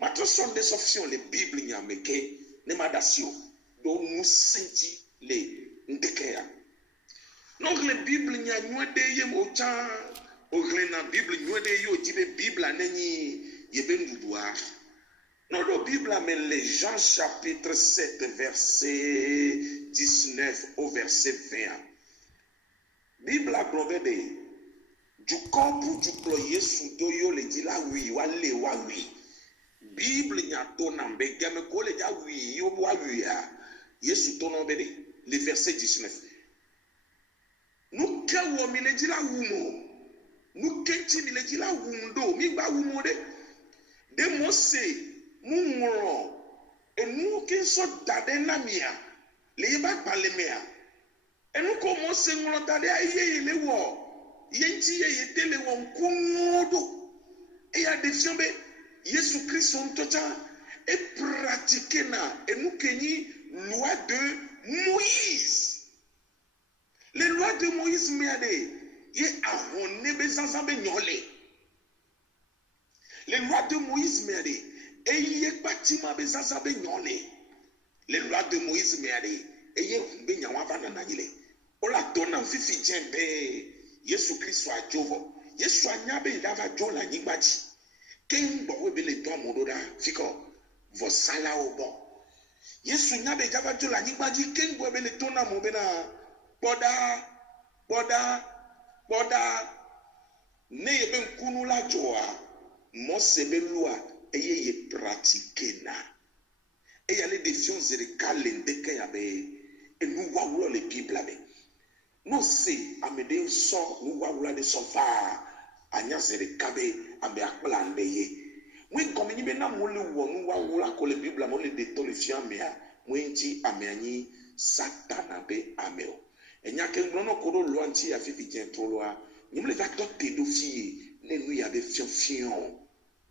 mato sonde sofsion le Bible nyameke ne madasio do nu senti le ndekea donc le Bible nya nwede yem ocha oglena Bible nwede yo jibe Bible aneni yebe ndudua. Dans la Bible, mais les Jean chapitre 7, verset 19 au verset 20. Bible a globé du corps du ployer sous doyo le dit la oui, wa le wa oui. Bible n'y a ton ambe, game ko le ja oui, yo wa oui ya. Yesu ton ambe le verset 19. Nous kawo mi le dit la wumo. Nous kenti mi le dit la wundo, mi ba wumo de Mose. Mungro enu ke so dade na mia le ba palemea enu ko mo se ngro dade aye le wo yenti ye tele wo nkunodo e ya defsion be Yesu Christ on tocha e pratiquer na enu kenyi loi de Moïse. Les lois de Moïse meade ye ahonne be zanzambe nyole. Les lois de Moïse meade eye batima bezaza be nyole les lois de Moïse meade eye be nyawa vana na yile ola dona fifi jembe Yesu Christ a jovo Yesu anya be dava jola nyigbaji ken bo we be le don mododa fiko vo sala obo Yesu nya be dava jola nyigbaji ken bo be le tona mo be na boda ne ye be nkunu la joa Mose be loi eye pratiquer na eya le défions zerikale ndeke ya be enu wawulo le Bible be no se amede so nu wawulo de so fa anya zerikabe ambe akpla ndeye we komini be na mo le wo nu wawulo ko le Bible mo le de tolifia mea mo nti ameanyi satana be ameo enya ke ngrono ko do lo anti ya fifi jentoloa ni mo le va to pedophilie le nu ya be fion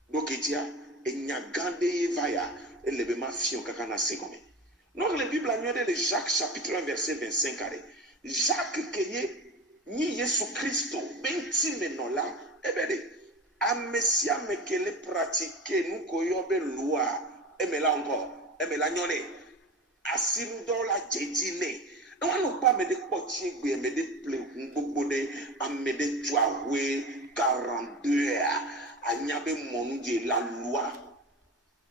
donc etia enya gande vaya elebe ma fion kakana segome. Donc la Bible a mis de Jacques chapitre 1 verset 25 carré. Jacques keye ni Yesu Christo benti menola ebede amesia mekele pratiquer nous koyobe loi emela encore emela nyone asindo la jedine on no pas me de potier gbe me de ple gbogbo de amede twawe 42 anyabe monuje la loi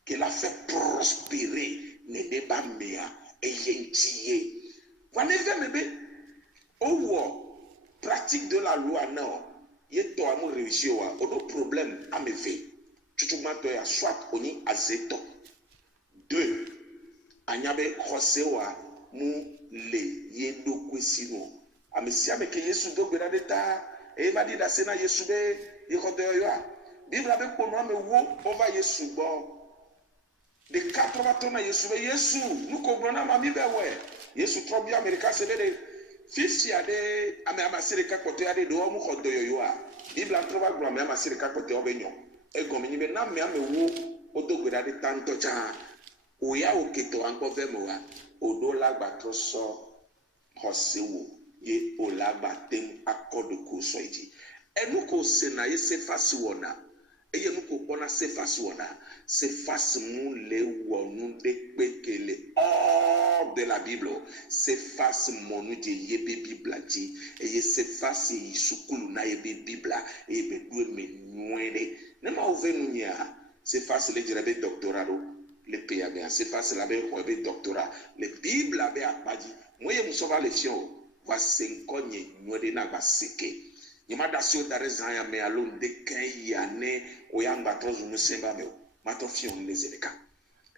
qu'elle a fait prospérer les débats mea et yentiye. Waneve mebe owo pratique de la loi non yeto amu réussir wa odo problème ameve tutuma to ya soit oni azeto 2 anyabe khosewa mu le yedo kwesino amesia meke Yesu do gbera deta e ba di da sena Yesu be yekodo yo Bible a be kono ame wo over Yesu bo. De 80 na Yesu be Yesu nu ko gbona ma mi be we. Yesu trobi America se be de 50 ade ame amasirika kote ade do mu khodo yoyo a. Bible an troba gbona ame amasirika kote obenyo. E gomi ni be na me ame wo odogweda de tanto cha. Oya oketo anko vemo wa. Odo lagba to so hosewo ye olagba tem akodo ko so iji. Enu ko se na ye se fasi wona. Eye nu ko bona se fasi wona. Se fasi mu le wonu de pekele hors de la Bible. Se fasi monu je yebe Bibla ji. Eye se fasi sukulu na yebe Bibla. Ebe due me nwene. Nema ouve nou nya. Se fasi le jirebe doctorado. Le peya bien. Se fasi la be webe doctorat. Le Bible be akpaji. Moye musova le fion. Va senkonye nwede na va seke. Yamada sio dare zanya me alon de ken yane oyanga trozu musemba me mato fion lezereka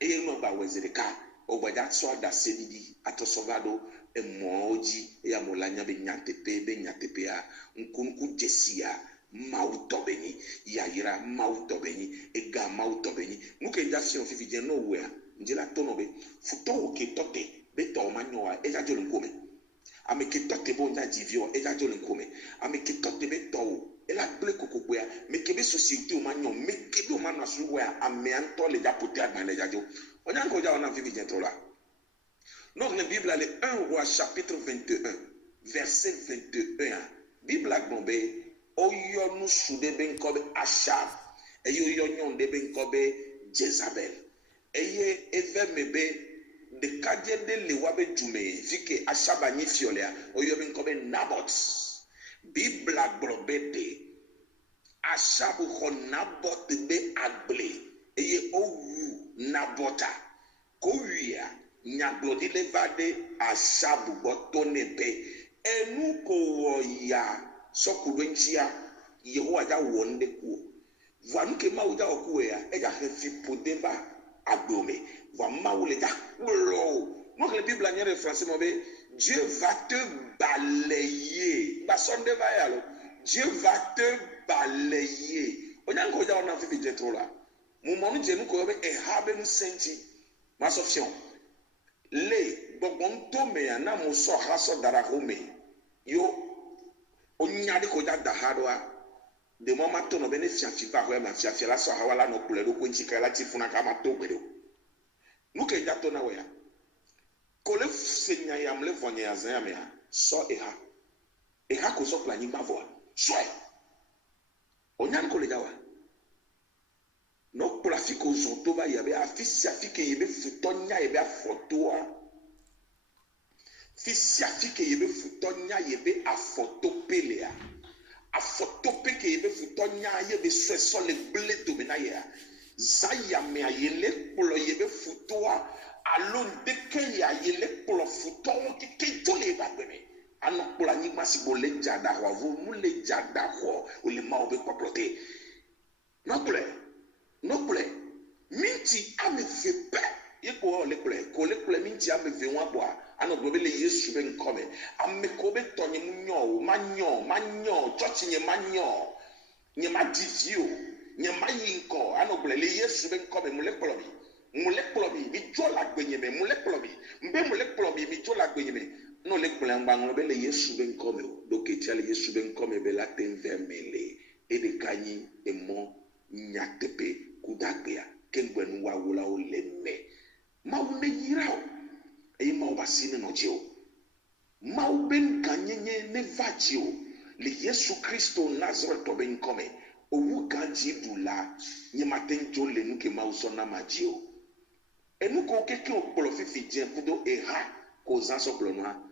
eye no ba wezereka ogbaja so da sedidi atosovado e moji ya molanya be nyatepe a nkunku jesia mautobeni yayira mautobeni ega mautobeni muke jasion fifije no wea njila tonobe futo oke tote be to manyoa eja jolnkome amekitote bo nya divio eja jolnkome amekitote be to ela ple kokokwe mekebe société o manyo mekebe o manwa suwa ame anto le japote agban jajo onyanko ja ona vivi jentrola. Donc la Bible le 1 roi chapitre 21 verset 21 Bible agbombe oyonu sude ben kobe Achab eyo nyon de ben kobe Jezabel eye evemebe de kadie de lewabe jume fike Achab anyi fiolea oyo ben kobe Nabot. Bible agbobede Achab ko Nabot be agble eye owu Nabota ko wia nyaglodi levade Achab botone be enu ko ya sokuwenchia Yehowa ja wonde ku vanu ke mawuja okuya eja hefi podeba agbome va mawule ja blo donc la Bible en français mo be Dieu va te balayer. Basonde va yalo. Dieu va te balayer. Onyanko ja ona fi bijetro la. Mu monu je nu ko be e habe nu senti. Masofion. Le bogbon to me na mu so haso dara home. Yo onyade ko ja daharwa. De moment to no be ne fiafi ba ho ma fiafi la so hawala no kule do ko nchika la tifuna kama to gbedo. Nu ke ja to na we ya. Kole senya yamle vonye yazanya mea so eha ko so plani mavo so onyan ko le jawa no pour afiko zonto ba yabe afisi afike yebe futonya yebe afotoa fisi afike yebe futonya yebe afotopelea afotope ke yebe futonya yebe so le ble domina ya zaya me ayele polo yebe futoa alon deke ya yele polo futo ke tole bagbeme ano pola nyigma sibo le jada ho vo mu le jada ho o le ma obe poplote no ple minti ame fepe yeko le ple minti ame ve wa bo ano go be le Yesu be nkome ame ko be tonye munyo manyo church nye manyo nye madivio nye mayinko ano go le Yesu be nkome mu le polo bi mi jola gbenyeme mulekplobi mbe mulekplobi mi jola gbenyeme no lekplan bango be le Yesu ben come do ke tiale Yesu ben come be la tenvemele e de kanyi e mo nyatepe kudagbea kengbenu wa wola o lemme ma wo ne yirao e ma obasine no jeo ma wo ben kanyenye ne vachio le Yesu Kristo Nazareth ben come owu kanji dula nyematenjo le nuke ma usona majio enu ko keke okpolo fifi jen kudo eha ko zanso plonwa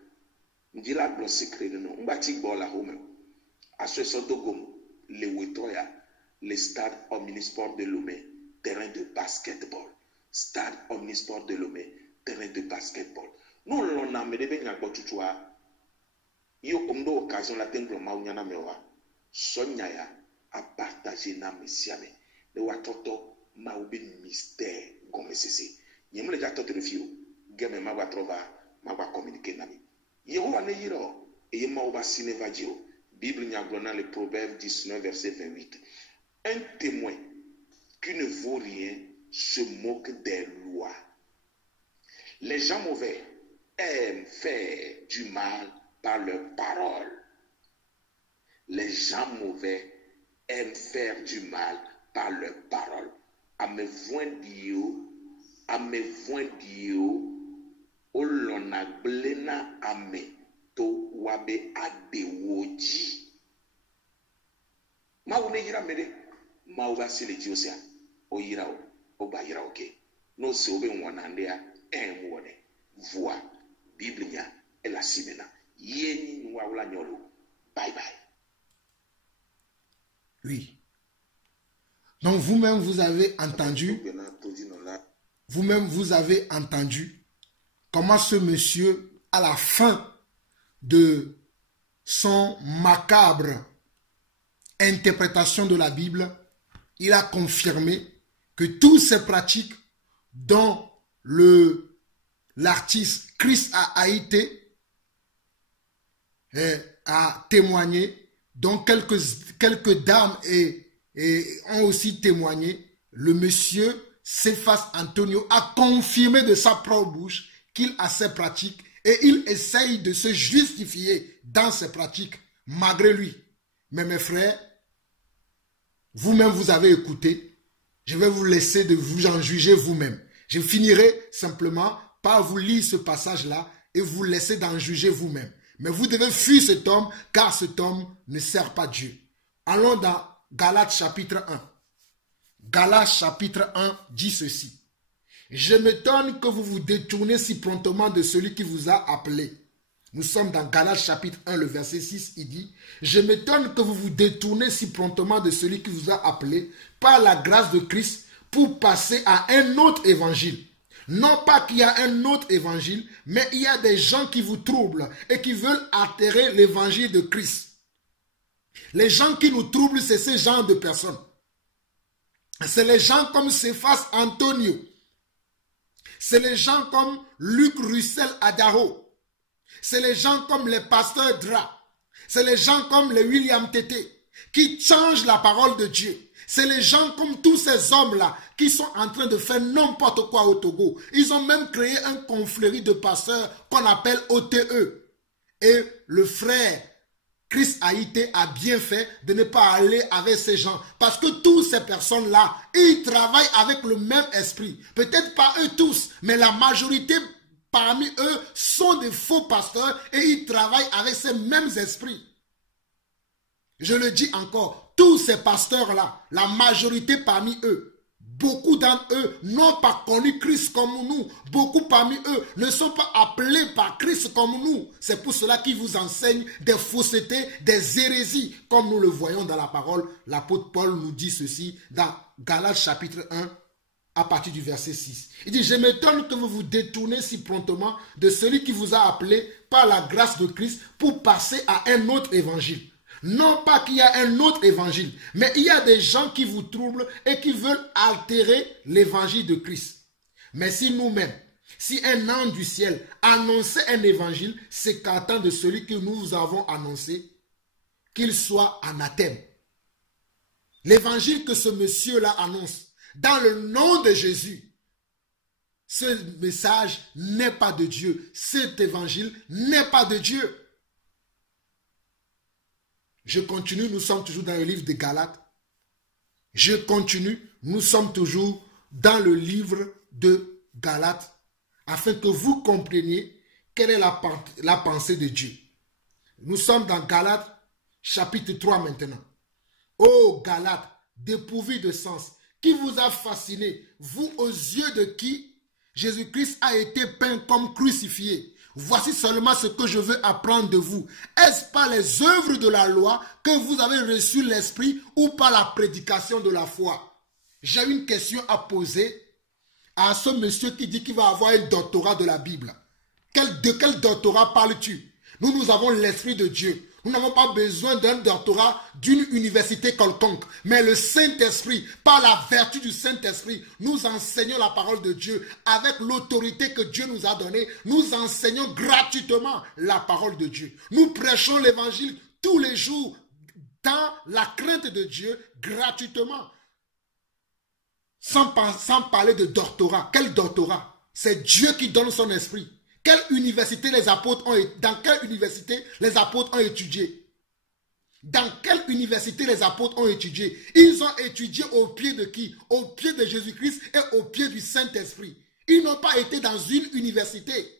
ndila blo secret no ngba ti gbo la home aso so dogom le wetoya le stade omnisport de Lomé terrain de basketball stade omnisport de Lomé terrain de basketball no lo na me de be nya gbo tutua yo ondo occasion la templo maunya na mewa sonya ya a partager na mesiame le watoto ma obi mystère gomesese nyemle ja toto refio geme magwa trova magwa communiquer nami Yehowa ne yiro e ma oba sineva jio Bible nya glona le Proverbe 19 verset 28 Un témoin qui ne vaut rien se moque des lois. Les gens mauvais aiment faire du mal par leurs paroles. Les gens mauvais aiment faire du mal par leurs paroles. Ame voindio, olona blena ame to wabe adewoji. Ma une yira mede, ma uba sile jiosia, o yira o ba yira oke. No se obe wanandea, wone, voix, Biblia, et la simena. Yeni nwawla nyolo. Bye bye. Oui. Donc vous-même, vous avez entendu comment ce monsieur, à la fin de son macabre interprétation de la Bible, il a confirmé que toutes ces pratiques dont l'artiste Chris Haïté a témoigné, dont quelques dames ont aussi témoigné, le monsieur Cephas Antonio a confirmé de sa propre bouche qu'il a ces pratiques et il essaye de se justifier dans ses pratiques malgré lui. Mais mes frères, vous-même vous avez écouté, je vais vous laisser de vous en juger vous-même. Je finirai simplement par vous lire ce passage-là et vous laisser d'en juger vous-même. Mais vous devez fuir cet homme car cet homme ne sert pas Dieu. Allons dans Galates chapitre 1. Galates chapitre 1 dit ceci. Je m'étonne que vous vous détournez si promptement de celui qui vous a appelé. Nous sommes dans Galates chapitre 1, le verset 6, il dit « Je m'étonne que vous vous détournez si promptement de celui qui vous a appelé par la grâce de Christ pour passer à un autre évangile. Non pas qu'il y a un autre évangile, mais il y a des gens qui vous troublent et qui veulent altérer l'évangile de Christ. Les gens qui nous troublent, c'est ce genre de personnes. C'est les gens comme Cephas Antonio. C'est les gens comme Luc Russell Adaro. C'est les gens comme les pasteurs Dra. C'est les gens comme les William Tété qui changent la parole de Dieu. C'est les gens comme tous ces hommes-là qui sont en train de faire n'importe quoi au Togo. Ils ont même créé un confrérie de pasteurs qu'on appelle OTE. Et le frère Chris Haïté a bien fait de ne pas aller avec ces gens. Parce que toutes ces personnes-là, ils travaillent avec le même esprit. Peut-être pas eux tous, mais la majorité parmi eux sont des faux pasteurs et ils travaillent avec ces mêmes esprits. Je le dis encore, tous ces pasteurs-là, la majorité parmi eux, beaucoup d'entre eux n'ont pas connu Christ comme nous. Beaucoup parmi eux ne sont pas appelés par Christ comme nous. C'est pour cela qu'ils vous enseignent des faussetés, des hérésies. Comme nous le voyons dans la parole, l'apôtre Paul nous dit ceci dans Galates chapitre 1, à partir du verset 6. Il dit, je m'étonne que vous vous détournez si promptement de celui qui vous a appelé par la grâce de Christ pour passer à un autre évangile. Non pas qu'il y a un autre évangile, mais il y a des gens qui vous troublent et qui veulent altérer l'évangile de Christ. Mais si nous-mêmes, si un ange du ciel annonçait un évangile s'écartant de celui que nous avons annoncé, qu'il soit anathème. L'évangile que ce monsieur-là annonce, dans le nom de Jésus, ce message n'est pas de Dieu. Cet évangile n'est pas de Dieu. Je continue, nous sommes toujours dans le livre de Galates. Je continue, nous sommes toujours dans le livre de Galates, afin que vous compreniez quelle est la pensée de Dieu. Nous sommes dans Galates, chapitre 3 maintenant. Ô Galates, dépourvus de sens, qui vous a fasciné, vous aux yeux de qui Jésus-Christ a été peint comme crucifié. Voici seulement ce que je veux apprendre de vous. Est-ce par les œuvres de la loi que vous avez reçu l'esprit ou par la prédication de la foi? J'ai une question à poser à ce monsieur qui dit qu'il va avoir un doctorat de la Bible. De quel doctorat parles-tu? Nous avons l'esprit de Dieu. Nous n'avons pas besoin d'un doctorat d'une université quelconque. Mais le Saint-Esprit, par la vertu du Saint-Esprit, nous enseignons la parole de Dieu. Avec l'autorité que Dieu nous a donnée, nous enseignons gratuitement la parole de Dieu. Nous prêchons l'évangile tous les jours, dans la crainte de Dieu gratuitement. Sans parler de doctorat. Quel doctorat? C'est Dieu qui donne son esprit. Quelle université dans quelle université les apôtres ont étudié? Dans quelle université les apôtres ont étudié? Ils ont étudié au pied de qui? Au pied de Jésus-Christ et au pied du Saint-Esprit. Ils n'ont pas été dans une université.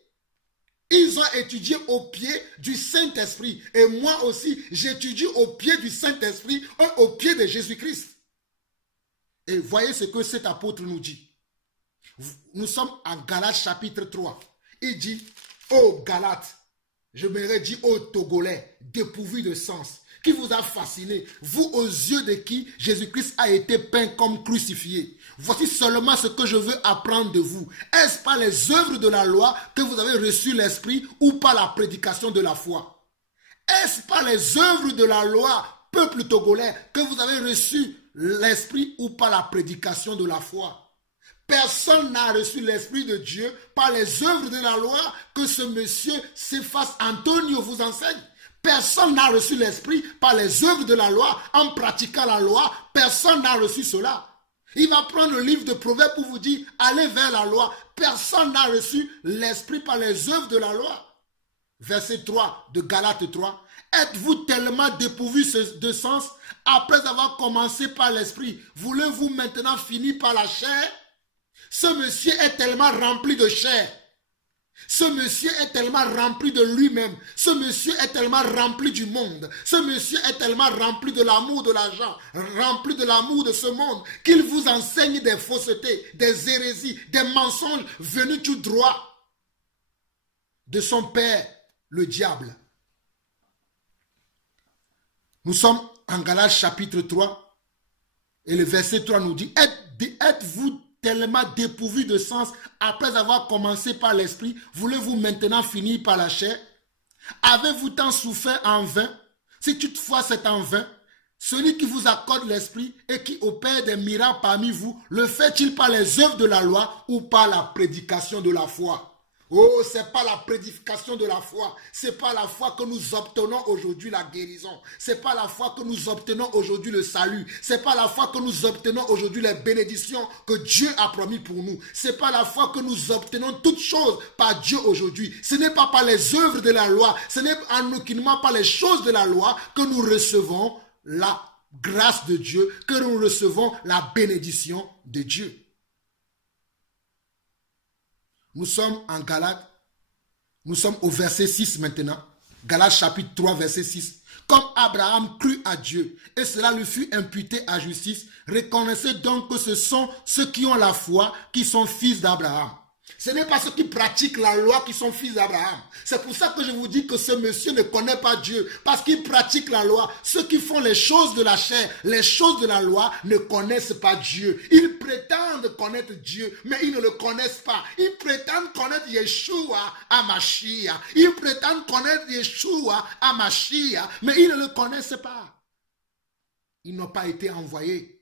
Ils ont étudié au pied du Saint-Esprit. Et moi aussi, j'étudie au pied du Saint-Esprit et au pied de Jésus-Christ. Et voyez ce que cet apôtre nous dit. Nous sommes en Galates chapitre 3. Il dit, ô Galates, je m'aurais dit, ô Togolais, dépourvus de sens, qui vous a fasciné, vous aux yeux de qui Jésus-Christ a été peint comme crucifié. Voici seulement ce que je veux apprendre de vous. Est-ce par les œuvres de la loi que vous avez reçu l'esprit ou par la prédication de la foi? Est-ce par les œuvres de la loi, peuple togolais, que vous avez reçu l'esprit ou par la prédication de la foi? Personne n'a reçu l'esprit de Dieu par les œuvres de la loi que ce monsieur Cephas Antonio vous enseigne. Personne n'a reçu l'esprit par les œuvres de la loi en pratiquant la loi. Personne n'a reçu cela. Il va prendre le livre de Proverbes pour vous dire, allez vers la loi. Personne n'a reçu l'esprit par les œuvres de la loi. Verset 3 de Galates 3. Êtes-vous tellement dépourvus de sens après avoir commencé par l'esprit? Voulez-vous maintenant finir par la chair? Ce monsieur est tellement rempli de chair. Ce monsieur est tellement rempli de lui-même. Ce monsieur est tellement rempli du monde. Ce monsieur est tellement rempli de l'amour de l'argent, rempli de l'amour de ce monde, qu'il vous enseigne des faussetés, des hérésies, des mensonges venus tout droit de son père, le diable. Nous sommes en Galates chapitre 3 et le verset 3 nous dit, êtes-vous tellement dépourvu de sens après avoir commencé par l'esprit, voulez-vous maintenant finir par la chair? Avez-vous tant souffert en vain? Si toutefois c'est en vain, celui qui vous accorde l'esprit et qui opère des miracles parmi vous, le fait-il par les œuvres de la loi ou par la prédication de la foi? Oh, c'est pas la prédication de la foi. C'est pas la foi que nous obtenons aujourd'hui la guérison. C'est pas la foi que nous obtenons aujourd'hui le salut. C'est pas la foi que nous obtenons aujourd'hui les bénédictions que Dieu a promis pour nous. C'est pas la foi que nous obtenons toutes choses par Dieu aujourd'hui. Ce n'est pas par les œuvres de la loi. Ce n'est en aucunement par les choses de la loi que nous recevons la grâce de Dieu, que nous recevons la bénédiction de Dieu. Nous sommes en Galates, nous sommes au verset 6 maintenant. Galates chapitre 3 verset 6. Comme Abraham crut à Dieu et cela lui fut imputé à justice, reconnaissez donc que ce sont ceux qui ont la foi qui sont fils d'Abraham. Ce n'est pas ceux qui pratiquent la loi qui sont fils d'Abraham. C'est pour ça que je vous dis que ce monsieur ne connaît pas Dieu. Parce qu'il pratique la loi. Ceux qui font les choses de la chair, les choses de la loi, ne connaissent pas Dieu. Ils prétendent connaître Dieu, mais ils ne le connaissent pas. Ils prétendent connaître Yeshua HaMashiach. Ils prétendent connaître Yeshua HaMashiach, mais ils ne le connaissent pas. Ils n'ont pas été envoyés.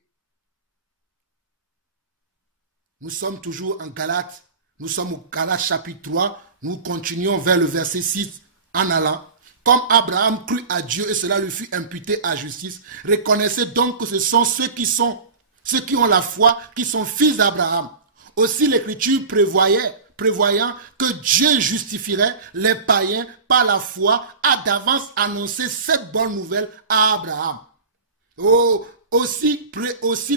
Nous sommes toujours en Galates. Nous sommes au Galates chapitre 3, nous continuons vers le verset 6 en allant. Comme Abraham crut à Dieu et cela lui fut imputé à justice, reconnaissez donc que ce sont ceux qui ont la foi, qui sont fils d'Abraham. Aussi l'Écriture prévoyant que Dieu justifierait les païens par la foi, a d'avance annoncé cette bonne nouvelle à Abraham. Oh, aussi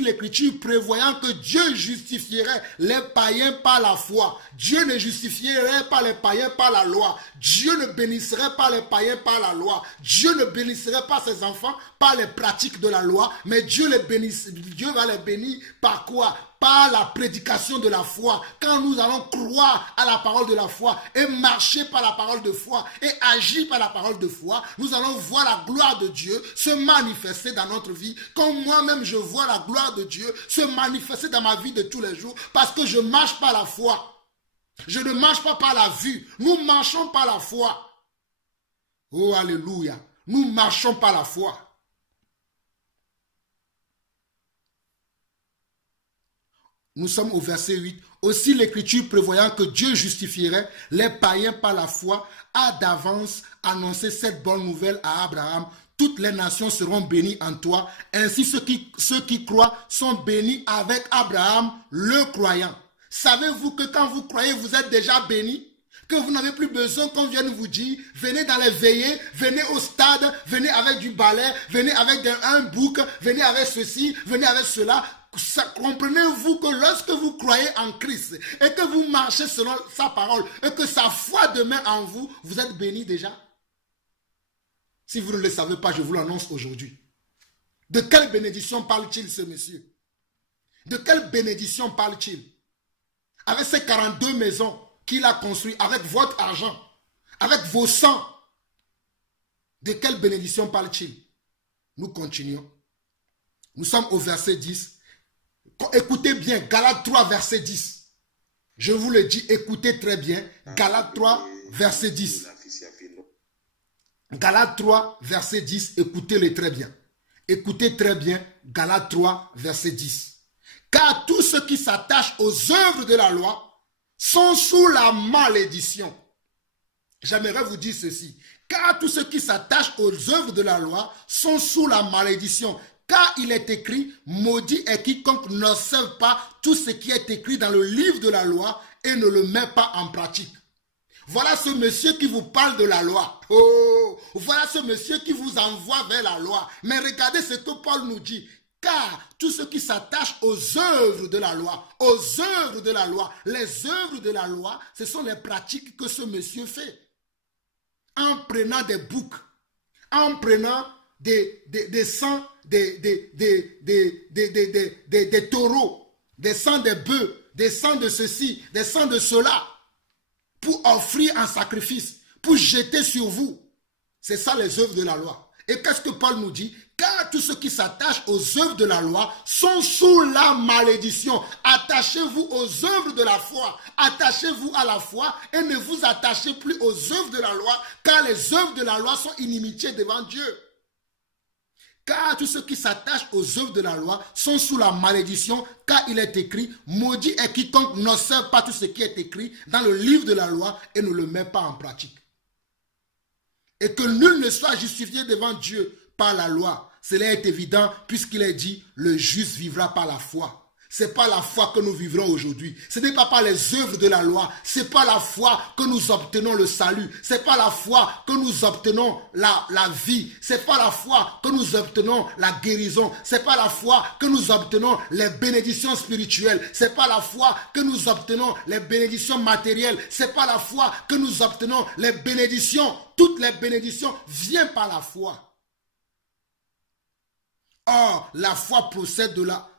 l'Écriture prévoyant que Dieu justifierait les païens par la foi. Dieu ne justifierait pas les païens par la loi. Dieu ne bénisserait pas les païens par la loi. Dieu ne bénisserait pas ses enfants par les pratiques de la loi. Mais Dieu va les bénir par quoi? Par la prédication de la foi. Quand nous allons croire à la parole de la foi et marcher par la parole de foi et agir par la parole de foi, nous allons voir la gloire de Dieu se manifester dans notre vie. Comme moi-même je vois la gloire de Dieu se manifester dans ma vie de tous les jours parce que je marche par la foi. Je ne marche pas par la vue. Nous marchons par la foi. Oh, alléluia. Nous marchons par la foi. Nous sommes au verset 8. Aussi l'Écriture prévoyant que Dieu justifierait les païens par la foi, a d'avance annoncé cette bonne nouvelle à Abraham. toutes les nations seront bénies en toi. Ainsi ceux qui croient sont bénis avec Abraham, le croyant. Savez-vous que quand vous croyez, vous êtes déjà bénis? Que vous n'avez plus besoin qu'on vienne vous dire, venez dans les veillées, venez au stade, venez avec du balai, venez avec un bouc, venez avec ceci, venez avec cela. Comprenez-vous que lorsque vous croyez en Christ et que vous marchez selon sa parole et que sa foi demeure en vous, vous êtes bénis déjà? Si vous ne le savez pas, je vous l'annonce aujourd'hui. De quelle bénédiction parle-t-il ce monsieur? De quelle bénédiction parle-t-il? Avec ces 42 maisons qu'il a construites, avec votre argent, avec vos sangs, de quelle bénédiction parle-t-il? Nous continuons. Nous sommes au verset 10. Écoutez bien, Galates 3, verset 10. Je vous le dis, écoutez très bien. Galates 3, verset 10. Galates 3, verset 10, écoutez-le très bien. Écoutez très bien, Galates 3, verset 10. Car tous ceux qui s'attachent aux œuvres de la loi sont sous la malédiction. J'aimerais vous dire ceci. Car tous ceux qui s'attachent aux œuvres de la loi sont sous la malédiction. Car il est écrit, maudit est quiconque n'observe pas tout ce qui est écrit dans le livre de la loi et ne le met pas en pratique. Voilà ce monsieur qui vous parle de la loi. Oh, voilà ce monsieur qui vous envoie vers la loi. Mais regardez ce que Paul nous dit. Car tous ceux qui s'attachent aux œuvres de la loi, aux œuvres de la loi, les œuvres de la loi, ce sont les pratiques que ce monsieur fait. En prenant des boucs, en prenant des sangs, des taureaux, des sangs des bœufs, des sangs de ceci, des sangs de cela, pour offrir un sacrifice, pour jeter sur vous. C'est ça les œuvres de la loi. Et qu'est-ce que Paul nous dit? Car tous ceux qui s'attachent aux œuvres de la loi sont sous la malédiction. Attachez-vous aux œuvres de la foi. Attachez-vous à la foi et ne vous attachez plus aux œuvres de la loi, car les œuvres de la loi sont inimitié devant Dieu. Car tous ceux qui s'attachent aux œuvres de la loi sont sous la malédiction, car il est écrit, maudit est quiconque n'observe pas tout ce qui est écrit dans le livre de la loi et ne le met pas en pratique. Et que nul ne soit justifié devant Dieu par la loi. Cela est évident puisqu'il est dit, le juste vivra par la foi. Ce n'est pas la foi que nous vivrons aujourd'hui. Ce n'est pas par les œuvres de la loi. Ce n'est pas la foi que nous obtenons le salut. Ce n'est pas la foi que nous obtenons la vie. Ce n'est pas la foi que nous obtenons la guérison. Ce n'est pas la foi que nous obtenons les bénédictions spirituelles. Ce n'est pas la foi que nous obtenons les bénédictions matérielles. Ce n'est pas la foi que nous obtenons les bénédictions. Toutes les bénédictions viennent par la foi. Or, la foi procède de la...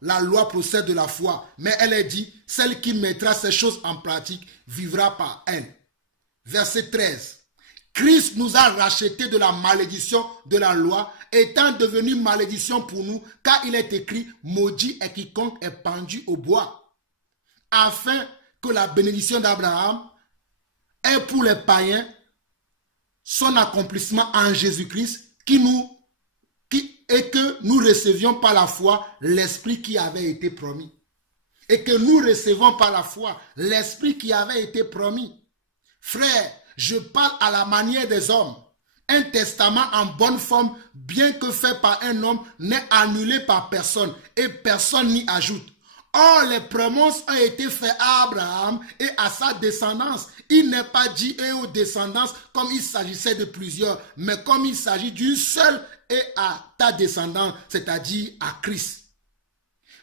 la loi procède de la foi, mais elle est dit, celle qui mettra ces choses en pratique vivra par elle. Verset 13. Christ nous a rachetés de la malédiction de la loi, étant devenu malédiction pour nous, car il est écrit, maudit est quiconque est pendu au bois, afin que la bénédiction d'Abraham ait pour les païens son accomplissement en Jésus-Christ, et que nous recevions par la foi l'Esprit qui avait été promis. Et que nous recevons par la foi l'Esprit qui avait été promis. Frère, je parle à la manière des hommes. Un testament en bonne forme, bien que fait par un homme, n'est annulé par personne et personne n'y ajoute. Or, les promesses ont été faites à Abraham et à sa descendance. Il n'est pas dit et aux descendances comme il s'agissait de plusieurs, mais comme il s'agit d'une seule et à ta descendance, c'est-à-dire à Christ.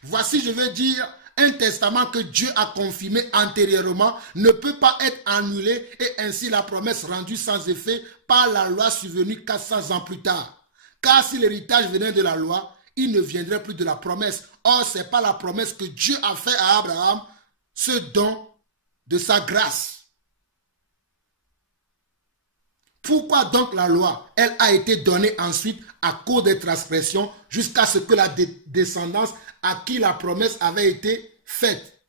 Voici, je veux dire, un testament que Dieu a confirmé antérieurement ne peut pas être annulé et ainsi la promesse rendue sans effet par la loi survenue 400 ans plus tard. Car si l'héritage venait de la loi, il ne viendrait plus de la promesse. Or, ce n'est pas la promesse que Dieu a fait à Abraham, ce don de sa grâce. Pourquoi donc la loi? Elle a été donnée ensuite à cause des transgressions jusqu'à ce que la descendance à qui la promesse avait été faite.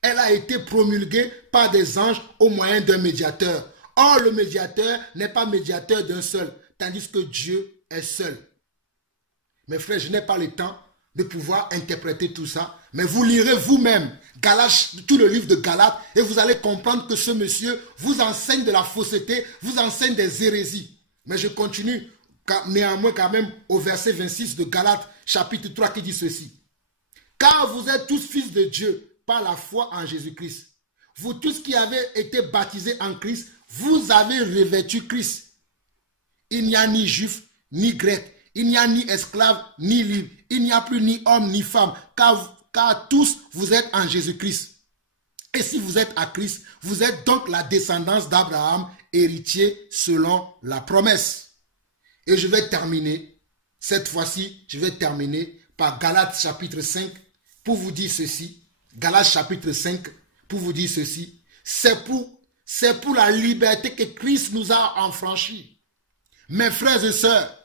Elle a été promulguée par des anges au moyen d'un médiateur. Or, le médiateur n'est pas médiateur d'un seul, tandis que Dieu est seul. Mes frères, je n'ai pas le temps de pouvoir interpréter tout ça, mais vous lirez vous-même Galates, tout le livre de Galates, et vous allez comprendre que ce monsieur vous enseigne de la fausseté, vous enseigne des hérésies. Mais je continue. néanmoins quand même au verset 26 de Galates chapitre 3 qui dit ceci. Car vous êtes tous fils de Dieu par la foi en Jésus-Christ. Vous tous qui avez été baptisés en Christ, vous avez revêtu Christ. Il n'y a ni juif, ni grec, il n'y a ni esclave, ni libre, il n'y a plus ni homme, ni femme, car tous vous êtes en Jésus-Christ. Et si vous êtes à Christ, vous êtes donc la descendance d'Abraham, héritier selon la promesse. Et je vais terminer, cette fois-ci, je vais terminer par Galates chapitre 5 pour vous dire ceci. Galates chapitre 5 pour vous dire ceci. C'est pour la liberté que Christ nous a affranchis. Mes frères et sœurs,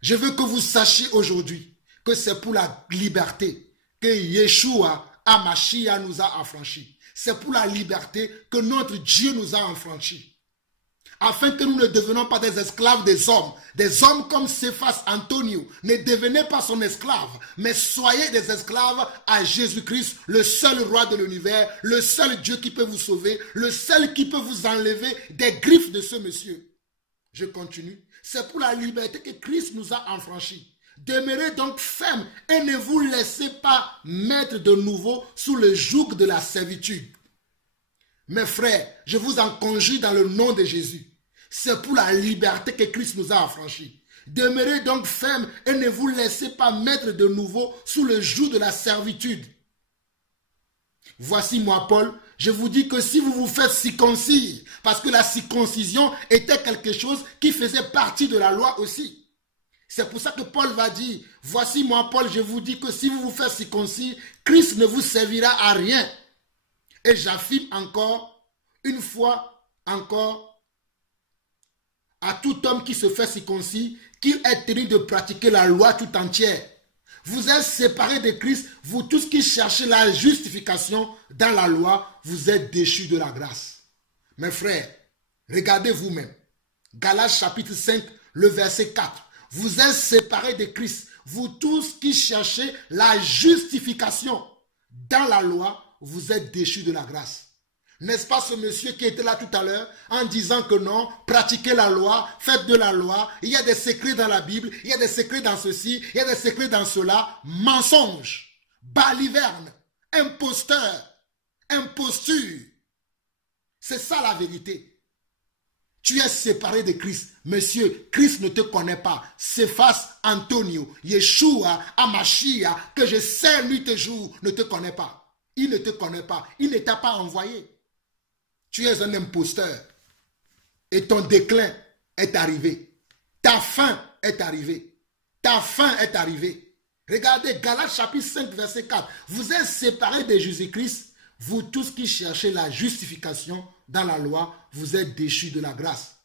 je veux que vous sachiez aujourd'hui que c'est pour la liberté que Yeshua HaMashiach nous a affranchis. C'est pour la liberté que notre Dieu nous a affranchis. Afin que nous ne devenions pas des esclaves des hommes comme Cephas Antonio. Ne devenez pas son esclave, mais soyez des esclaves à Jésus-Christ, le seul roi de l'univers, le seul Dieu qui peut vous sauver, le seul qui peut vous enlever des griffes de ce monsieur. Je continue. C'est pour la liberté que Christ nous a affranchis. Demeurez donc fermes et ne vous laissez pas mettre de nouveau sous le joug de la servitude. Mes frères, je vous en conjure dans le nom de Jésus. C'est pour la liberté que Christ nous a affranchis. Demeurez donc fermes et ne vous laissez pas mettre de nouveau sous le joug de la servitude. Voici moi, Paul, je vous dis que si vous vous faites circoncire, parce que la circoncision était quelque chose qui faisait partie de la loi aussi. C'est pour ça que Paul va dire, voici moi, Paul, je vous dis que si vous vous faites circoncire, Christ ne vous servira à rien. Et j'affirme encore, une fois encore, à tout homme qui se fait circoncire, qu'il est tenu de pratiquer la loi tout entière. Vous êtes séparés de Christ, vous tous qui cherchez la justification dans la loi, vous êtes déchus de la grâce. Mes frères, regardez vous-même. Galates chapitre 5, le verset 4. Vous êtes séparés de Christ, vous tous qui cherchez la justification dans la loi, vous êtes déchus de la grâce. N'est-ce pas ce monsieur qui était là tout à l'heure en disant que non, pratiquez la loi, faites de la loi, il y a des secrets dans la Bible, il y a des secrets dans ceci, il y a des secrets dans cela, mensonge, baliverne, imposteur, imposture. C'est ça la vérité. Tu es séparé de Christ. Monsieur, Christ ne te connaît pas. Cephas Antonio, Yeshua HaMashiach, que je sers nuit et jour, ne te connaît pas. Il ne te connaît pas. Il ne t'a pas envoyé. Tu es un imposteur. Et ton déclin est arrivé. Ta fin est arrivée. Ta fin est arrivée. Regardez Galates chapitre 5 verset 4. Vous êtes séparés de Jésus-Christ. Vous tous qui cherchez la justification dans la loi, vous êtes déchus de la grâce.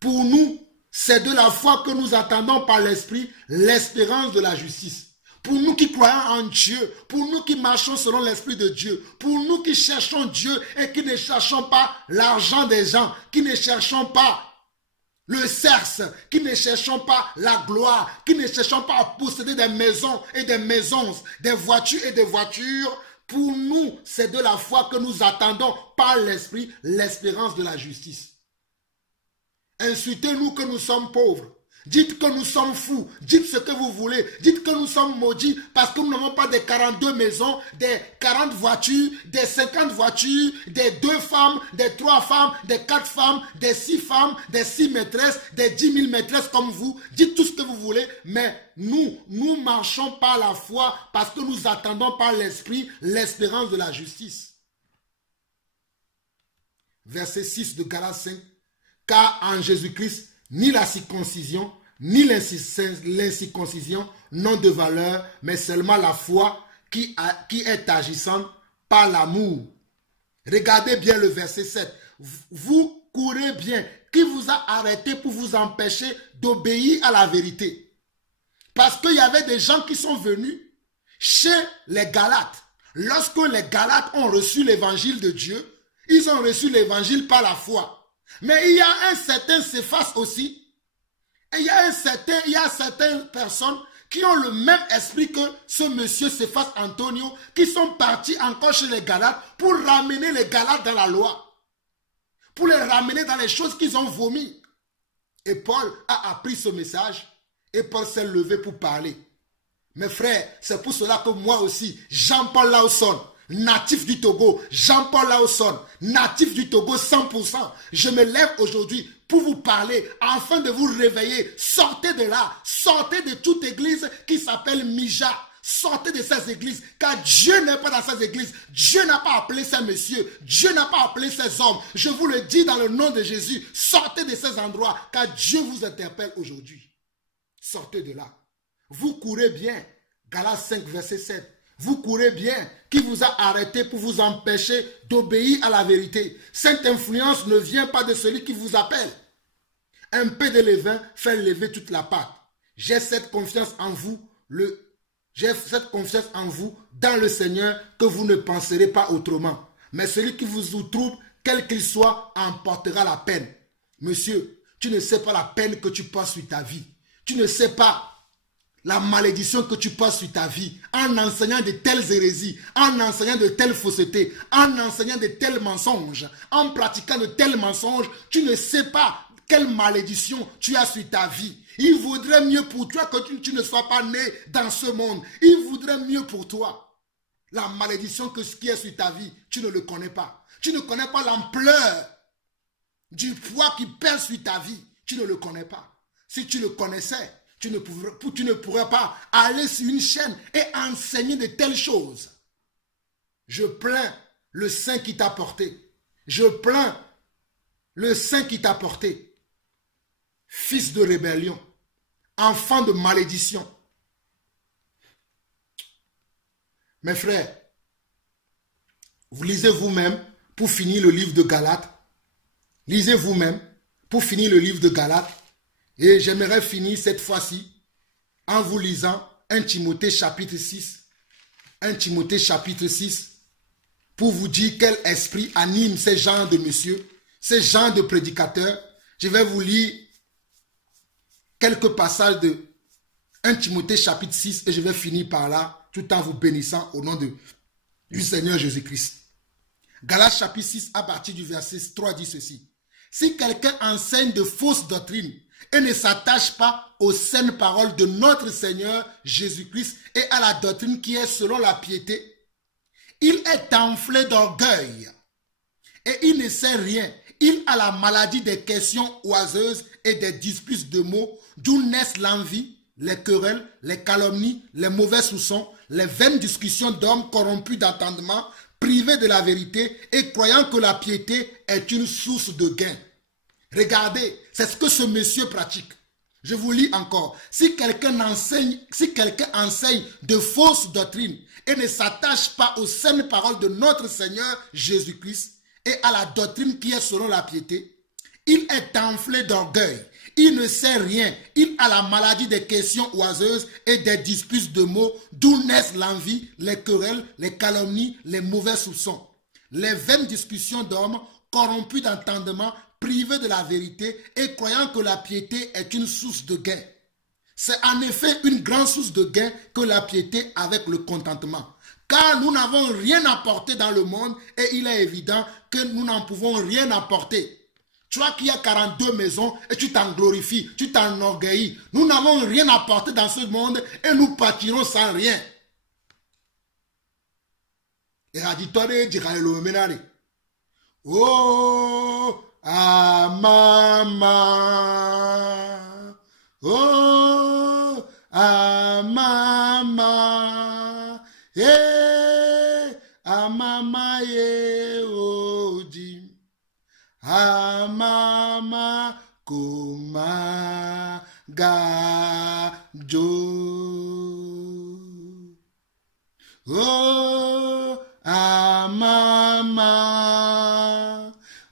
Pour nous, c'est de la foi que nous attendons par l'Esprit l'espérance de la justice. Pour nous qui croyons en Dieu, pour nous qui marchons selon l'Esprit de Dieu, pour nous qui cherchons Dieu et qui ne cherchons pas l'argent des gens, qui ne cherchons pas le sexe, qui ne cherchons pas la gloire, qui ne cherchons pas à posséder des maisons et des maisons, des voitures et des voitures. Pour nous, c'est de la foi que nous attendons par l'Esprit l'espérance de la justice. Insultez-nous que nous sommes pauvres. Dites que nous sommes fous. Dites ce que vous voulez. Dites que nous sommes maudits parce que nous n'avons pas des 42 maisons, des 40 voitures, des 50 voitures, des 2 femmes, des 3 femmes, des 4 femmes, des 6 femmes, des 6 maîtresses, des 10 000 maîtresses comme vous. Dites tout ce que vous voulez, mais nous marchons par la foi parce que nous attendons par l'Esprit l'espérance de la justice. Verset 6 de Galates 5. Car en Jésus-Christ, ni la circoncision, ni l'incirconcision n'ont de valeur, mais seulement la foi qui est agissante par l'amour. Regardez bien le verset 7. Vous courez bien. Qui vous a arrêté pour vous empêcher d'obéir à la vérité? Parce qu'il y avait des gens qui sont venus chez les Galates. Lorsque les Galates ont reçu l'évangile de Dieu, ils ont reçu l'évangile par la foi. Mais il y a un certain Cephas aussi. Et il y a certaines personnes qui ont le même esprit que ce monsieur Cephas Antonio, qui sont partis encore chez les Galates pour ramener les Galates dans la loi. Pour les ramener dans les choses qu'ils ont vomi. Et Paul a appris ce message et Paul s'est levé pour parler. Mes frères, c'est pour cela que moi aussi, Jean-Paul Lawson, natif du Togo, Jean-Paul Lawson, natif du Togo 100%, je me lève aujourd'hui pour vous parler, afin de vous réveiller. Sortez de là, sortez de toute église qui s'appelle Mija. Sortez de ces églises, car Dieu n'est pas dans ces églises. Dieu n'a pas appelé ces messieurs. Dieu n'a pas appelé ces hommes. Je vous le dis dans le nom de Jésus. Sortez de ces endroits, car Dieu vous interpelle aujourd'hui. Sortez de là. Vous courez bien. Galates 5, verset 7. Vous courez bien. Qui vous a arrêté pour vous empêcher d'obéir à la vérité? Cette influence ne vient pas de celui qui vous appelle. Un peu de levain fait lever toute la pâte. J'ai cette confiance en vous, dans le Seigneur, que vous ne penserez pas autrement. Mais celui qui vous trouble, quel qu'il soit, en portera la peine. Monsieur, tu ne sais pas la peine que tu passes sur ta vie. Tu ne sais pas la malédiction que tu passes sur ta vie en enseignant de telles hérésies, en enseignant de telles faussetés, en enseignant de tels mensonges, en pratiquant de tels mensonges. Tu ne sais pas quelle malédiction tu as sur ta vie. Il vaudrait mieux pour toi que tu ne sois pas né dans ce monde. Il vaudrait mieux pour toi. La malédiction qui est sur ta vie, tu ne le connais pas. Tu ne connais pas l'ampleur du poids qui pèse sur ta vie. Tu ne le connais pas. Si tu le connaissais, tu ne pourrais pas aller sur une chaîne et enseigner de telles choses. Je plains le Saint qui t'a porté. Je plains le Saint qui t'a porté. Fils de rébellion, enfant de malédiction. Mes frères, vous lisez vous-même pour finir le livre de Galates. Lisez vous-même pour finir le livre de Galates. Et j'aimerais finir cette fois-ci en vous lisant 1 Timothée chapitre 6. 1 Timothée chapitre 6 pour vous dire quel esprit anime ces genres de messieurs, ces genres de prédicateurs. Je vais vous lire quelques passages de 1 Timothée chapitre 6 et je vais finir par là tout en vous bénissant au nom du Seigneur Jésus-Christ. Galates chapitre 6 à partir du verset 3 dit ceci. Si quelqu'un enseigne de fausses doctrines et ne s'attache pas aux saines paroles de notre Seigneur Jésus-Christ et à la doctrine qui est selon la piété, il est enflé d'orgueil et il ne sait rien. Il a la maladie des questions oiseuses et des disputes de mots, d'où naissent l'envie, les querelles, les calomnies, les mauvais soupçons, les vaines discussions d'hommes corrompus d'entendement, privés de la vérité et croyant que la piété est une source de gain. Regardez, c'est ce que ce monsieur pratique. Je vous lis encore. Si quelqu'un enseigne de fausses doctrines et ne s'attache pas aux saines paroles de notre Seigneur Jésus-Christ et à la doctrine qui est selon la piété, il est enflé d'orgueil. Il ne sait rien. Il a la maladie des questions oiseuses et des disputes de mots, d'où naissent l'envie, les querelles, les calomnies, les mauvais soupçons, les vaines discussions d'hommes corrompus d'entendement, privés de la vérité et croyant que la piété est une source de gain. C'est en effet une grande source de gain que la piété avec le contentement. Car nous n'avons rien apporté dans le monde et il est évident que nous n'en pouvons rien apporter. Tu vois qu'il y a 42 maisons et tu t'en glorifies, tu t'en orgueillis. Nous n'avons rien apporté dans ce monde et nous partirons sans rien. Oh, ah maman, oh, ah maman, ah maman, oh, dit. Ah mama kuma gajo. Oh ah mama.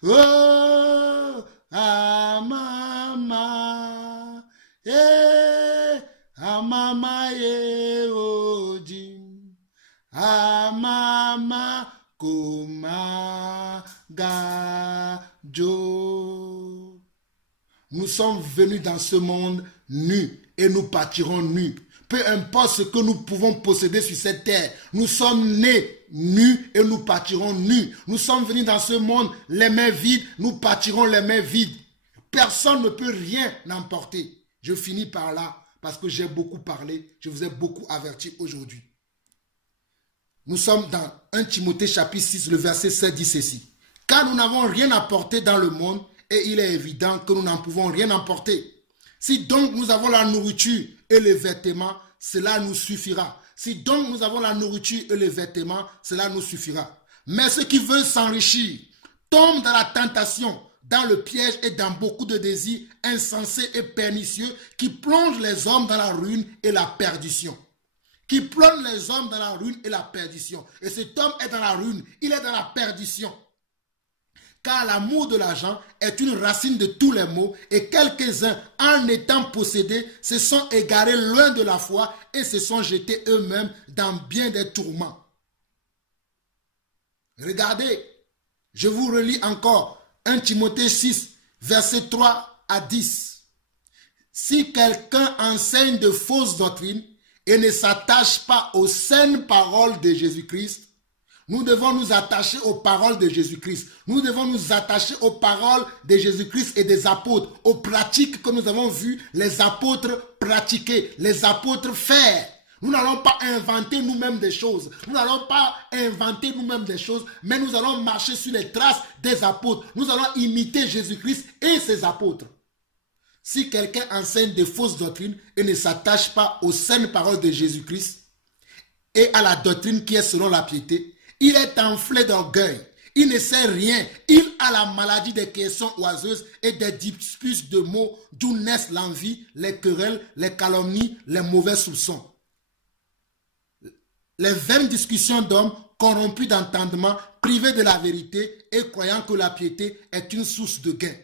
Oh ah mama. Ah mama oji. Ah mama kuma gajo. Nous sommes venus dans ce monde nus et nous partirons nus. Peu importe ce que nous pouvons posséder sur cette terre, nous sommes nés nus et nous partirons nus. Nous sommes venus dans ce monde les mains vides, nous partirons les mains vides. Personne ne peut rien emporter. Je finis par là parce que j'ai beaucoup parlé. Je vous ai beaucoup averti aujourd'hui. Nous sommes dans 1 Timothée chapitre 6, le verset 7 dit ceci. Car nous n'avons rien apporté dans le monde et il est évident que nous n'en pouvons rien emporter. Si donc nous avons la nourriture et les vêtements, cela nous suffira. Si donc nous avons la nourriture et les vêtements, cela nous suffira. Mais ceux qui veulent s'enrichir tombent dans la tentation, dans le piège et dans beaucoup de désirs insensés et pernicieux qui plongent les hommes dans la ruine et la perdition. Qui plongent les hommes dans la ruine et la perdition. Et cet homme est dans la ruine, il est dans la perdition. Car l'amour de l'argent est une racine de tous les maux et quelques-uns, en étant possédés, se sont égarés loin de la foi et se sont jetés eux-mêmes dans bien des tourments. Regardez, je vous relis encore 1 Timothée 6, versets 3 à 10. Si quelqu'un enseigne de fausses doctrines et ne s'attache pas aux saines paroles de Jésus-Christ, nous devons nous attacher aux paroles de Jésus-Christ. Nous devons nous attacher aux paroles de Jésus-Christ et des apôtres, aux pratiques que nous avons vues les apôtres pratiquer, les apôtres faire. Nous n'allons pas inventer nous-mêmes des choses. Nous n'allons pas inventer nous-mêmes des choses, mais nous allons marcher sur les traces des apôtres. Nous allons imiter Jésus-Christ et ses apôtres. Si quelqu'un enseigne de fausses doctrines et ne s'attache pas aux saines paroles de Jésus-Christ et à la doctrine qui est selon la piété, il est enflé d'orgueil. Il ne sait rien. Il a la maladie des questions oiseuses et des disputes de mots d'où naissent l'envie, les querelles, les calomnies, les mauvais soupçons. Les vaines discussions d'hommes corrompus d'entendement, privés de la vérité et croyant que la piété est une source de gain.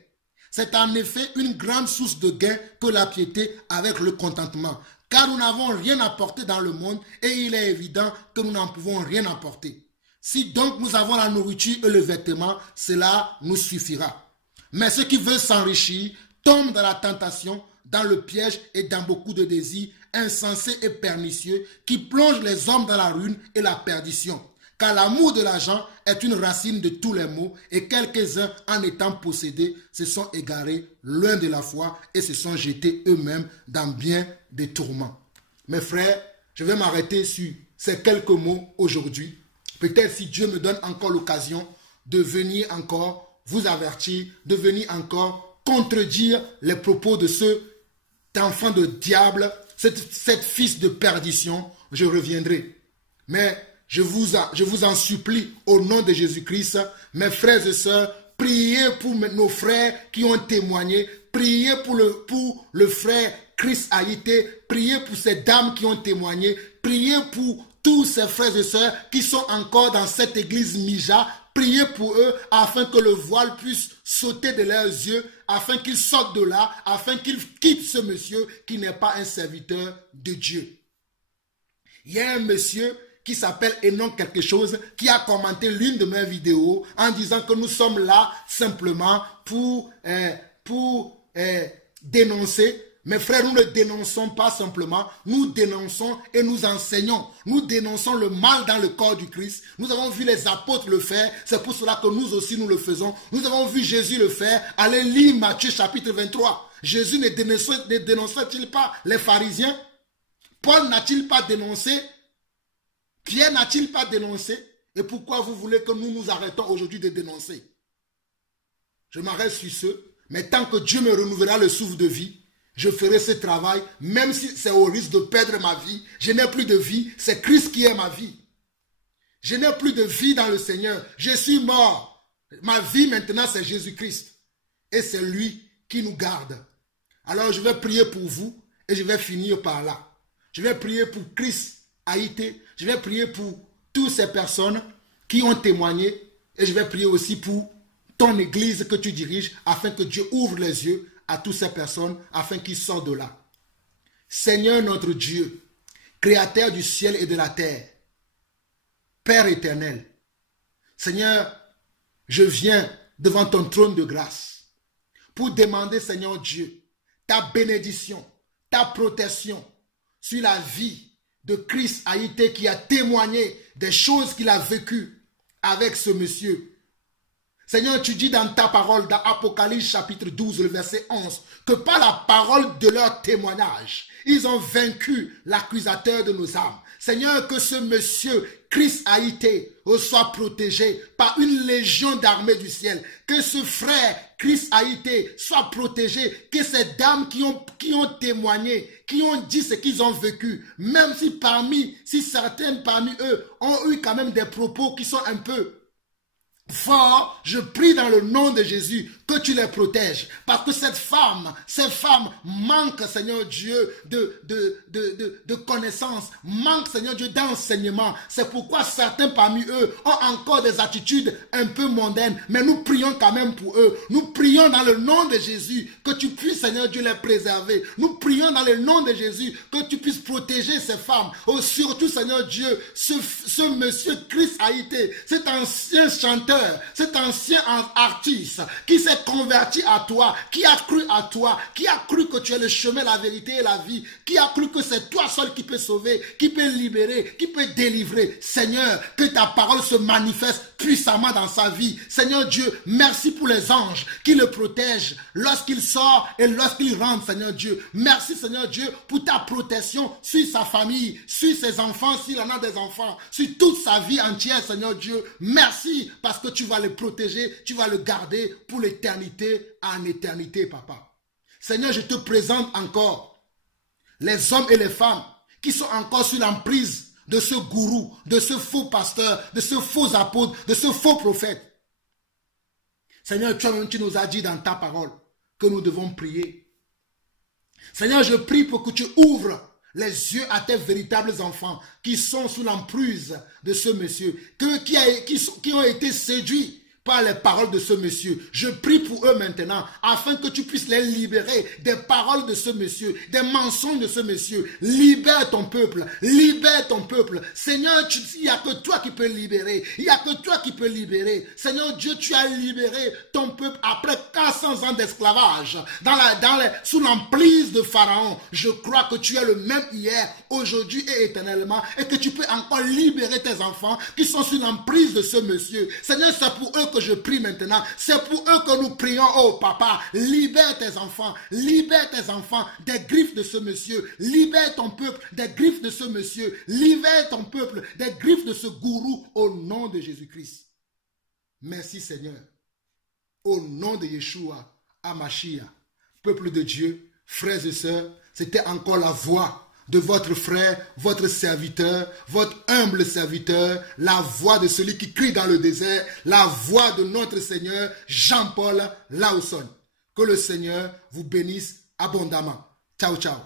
C'est en effet une grande source de gain que la piété avec le contentement. Car nous n'avons rien apporté dans le monde et il est évident que nous n'en pouvons rien apporter. Si donc nous avons la nourriture et le vêtement, cela nous suffira. Mais ceux qui veulent s'enrichir tombent dans la tentation, dans le piège et dans beaucoup de désirs insensés et pernicieux qui plongent les hommes dans la ruine et la perdition. Car l'amour de l'argent est une racine de tous les maux et quelques-uns, en étant possédés, se sont égarés loin de la foi et se sont jetés eux-mêmes dans bien des tourments. Mes frères, je vais m'arrêter sur ces quelques mots aujourd'hui. Peut-être si Dieu me donne encore l'occasion de venir encore vous avertir, de venir encore contredire les propos de cet enfant de diable, cet fils de perdition, je reviendrai. Mais je vous en supplie au nom de Jésus-Christ, mes frères et sœurs, priez pour nos frères qui ont témoigné, priez pour le frère Chris Haïté, priez pour ces dames qui ont témoigné, priez pour tous ces frères et sœurs qui sont encore dans cette église Mija, priez pour eux afin que le voile puisse sauter de leurs yeux, afin qu'ils sortent de là, afin qu'ils quittent ce monsieur qui n'est pas un serviteur de Dieu. Il y a un monsieur qui s'appelle Enoch quelque chose, qui a commenté l'une de mes vidéos en disant que nous sommes là simplement pour dénoncer. Mes frères, nous ne dénonçons pas simplement, nous dénonçons et nous enseignons. Nous dénonçons le mal dans le corps du Christ. Nous avons vu les apôtres le faire, c'est pour cela que nous aussi nous le faisons. Nous avons vu Jésus le faire. Allez lire Matthieu chapitre 23. Jésus ne dénonçait-il pas les pharisiens? Paul n'a-t-il pas dénoncé? Pierre n'a-t-il pas dénoncé? Et pourquoi vous voulez que nous nous arrêtons aujourd'hui de dénoncer? Je m'arrête sur ce, mais tant que Dieu me renouvellera le souffle de vie, je ferai ce travail, même si c'est au risque de perdre ma vie. Je n'ai plus de vie, c'est Christ qui est ma vie. Je n'ai plus de vie dans le Seigneur. Je suis mort. Ma vie maintenant, c'est Jésus-Christ. Et c'est lui qui nous garde. Alors je vais prier pour vous et je vais finir par là. Je vais prier pour Christ Haïté. Je vais prier pour toutes ces personnes qui ont témoigné. Et je vais prier aussi pour ton église que tu diriges afin que Dieu ouvre les yeux à toutes ces personnes afin qu'ils sortent de là. Seigneur notre Dieu, Créateur du ciel et de la terre, Père éternel, Seigneur, je viens devant ton trône de grâce pour demander, Seigneur Dieu, ta bénédiction, ta protection sur la vie de Chris Haïté qui a témoigné des choses qu'il a vécues avec ce monsieur. Seigneur, tu dis dans ta parole, dans Apocalypse chapitre 12, le verset 11, que par la parole de leur témoignage, ils ont vaincu l'accusateur de nos âmes. Seigneur, que ce monsieur Chris Haïté soit protégé par une légion d'armée du ciel. Que ce frère Chris Haïté soit protégé. Que ces dames qui ont témoigné, qui ont dit ce qu'ils ont vécu, même si certaines parmi eux ont eu quand même des propos qui sont un peu fort, je prie dans le nom de Jésus que tu les protèges. Parce que ces femmes manquent, Seigneur Dieu, de connaissances, manquent, Seigneur Dieu, d'enseignement. C'est pourquoi certains parmi eux ont encore des attitudes un peu mondaines. Mais nous prions quand même pour eux. Nous prions dans le nom de Jésus que tu puisses, Seigneur Dieu, les préserver. Nous prions dans le nom de Jésus que tu puisses protéger ces femmes. Oh, surtout, Seigneur Dieu, ce monsieur Chris Haïté, cet ancien chanteur, cet ancien artiste qui s'est converti à toi, qui a cru à toi, qui a cru que tu es le chemin, la vérité et la vie, qui a cru que c'est toi seul qui peut sauver, qui peut libérer, qui peut délivrer. Seigneur, que ta parole se manifeste puissamment dans sa vie. Seigneur Dieu, merci pour les anges qui le protègent lorsqu'il sort et lorsqu'il rentre, Seigneur Dieu. Merci, Seigneur Dieu, pour ta protection sur sa famille, sur ses enfants, s'il en a des enfants, sur toute sa vie entière, Seigneur Dieu. Merci parce que tu vas le protéger, tu vas le garder pour l'éternité en éternité, Papa. Seigneur, je te présente encore les hommes et les femmes qui sont encore sous l'emprise de ce gourou, de ce faux pasteur, de ce faux apôtre, de ce faux prophète. Seigneur, tu nous as dit dans ta parole que nous devons prier. Seigneur, je prie pour que tu ouvres les yeux à tes véritables enfants qui sont sous l'emprise de ce monsieur, qui ont été séduits par les paroles de ce monsieur. Je prie pour eux maintenant, afin que tu puisses les libérer des paroles de ce monsieur, des mensonges de ce monsieur. Libère ton peuple, libère ton peuple. Seigneur, il n'y a que toi qui peux libérer, il n'y a que toi qui peux libérer. Seigneur Dieu, tu as libéré ton peuple après 400 ans d'esclavage, sous l'emprise de Pharaon. Je crois que tu es le même hier, aujourd'hui et éternellement, et que tu peux encore libérer tes enfants qui sont sous l'emprise de ce monsieur. Seigneur, c'est pour eux que je prie maintenant. C'est pour eux que nous prions. Oh Papa, libère tes enfants des griffes de ce monsieur. Libère ton peuple des griffes de ce monsieur. Libère ton peuple des griffes de ce gourou au nom de Jésus-Christ. Merci Seigneur. Au nom de Yeshua, Hamashiach, peuple de Dieu, frères et sœurs, c'était encore la voix de votre frère, votre serviteur, votre humble serviteur, la voix de celui qui crie dans le désert, la voix de notre Seigneur Jean-Paul Lawson. Que le Seigneur vous bénisse abondamment. Ciao, ciao.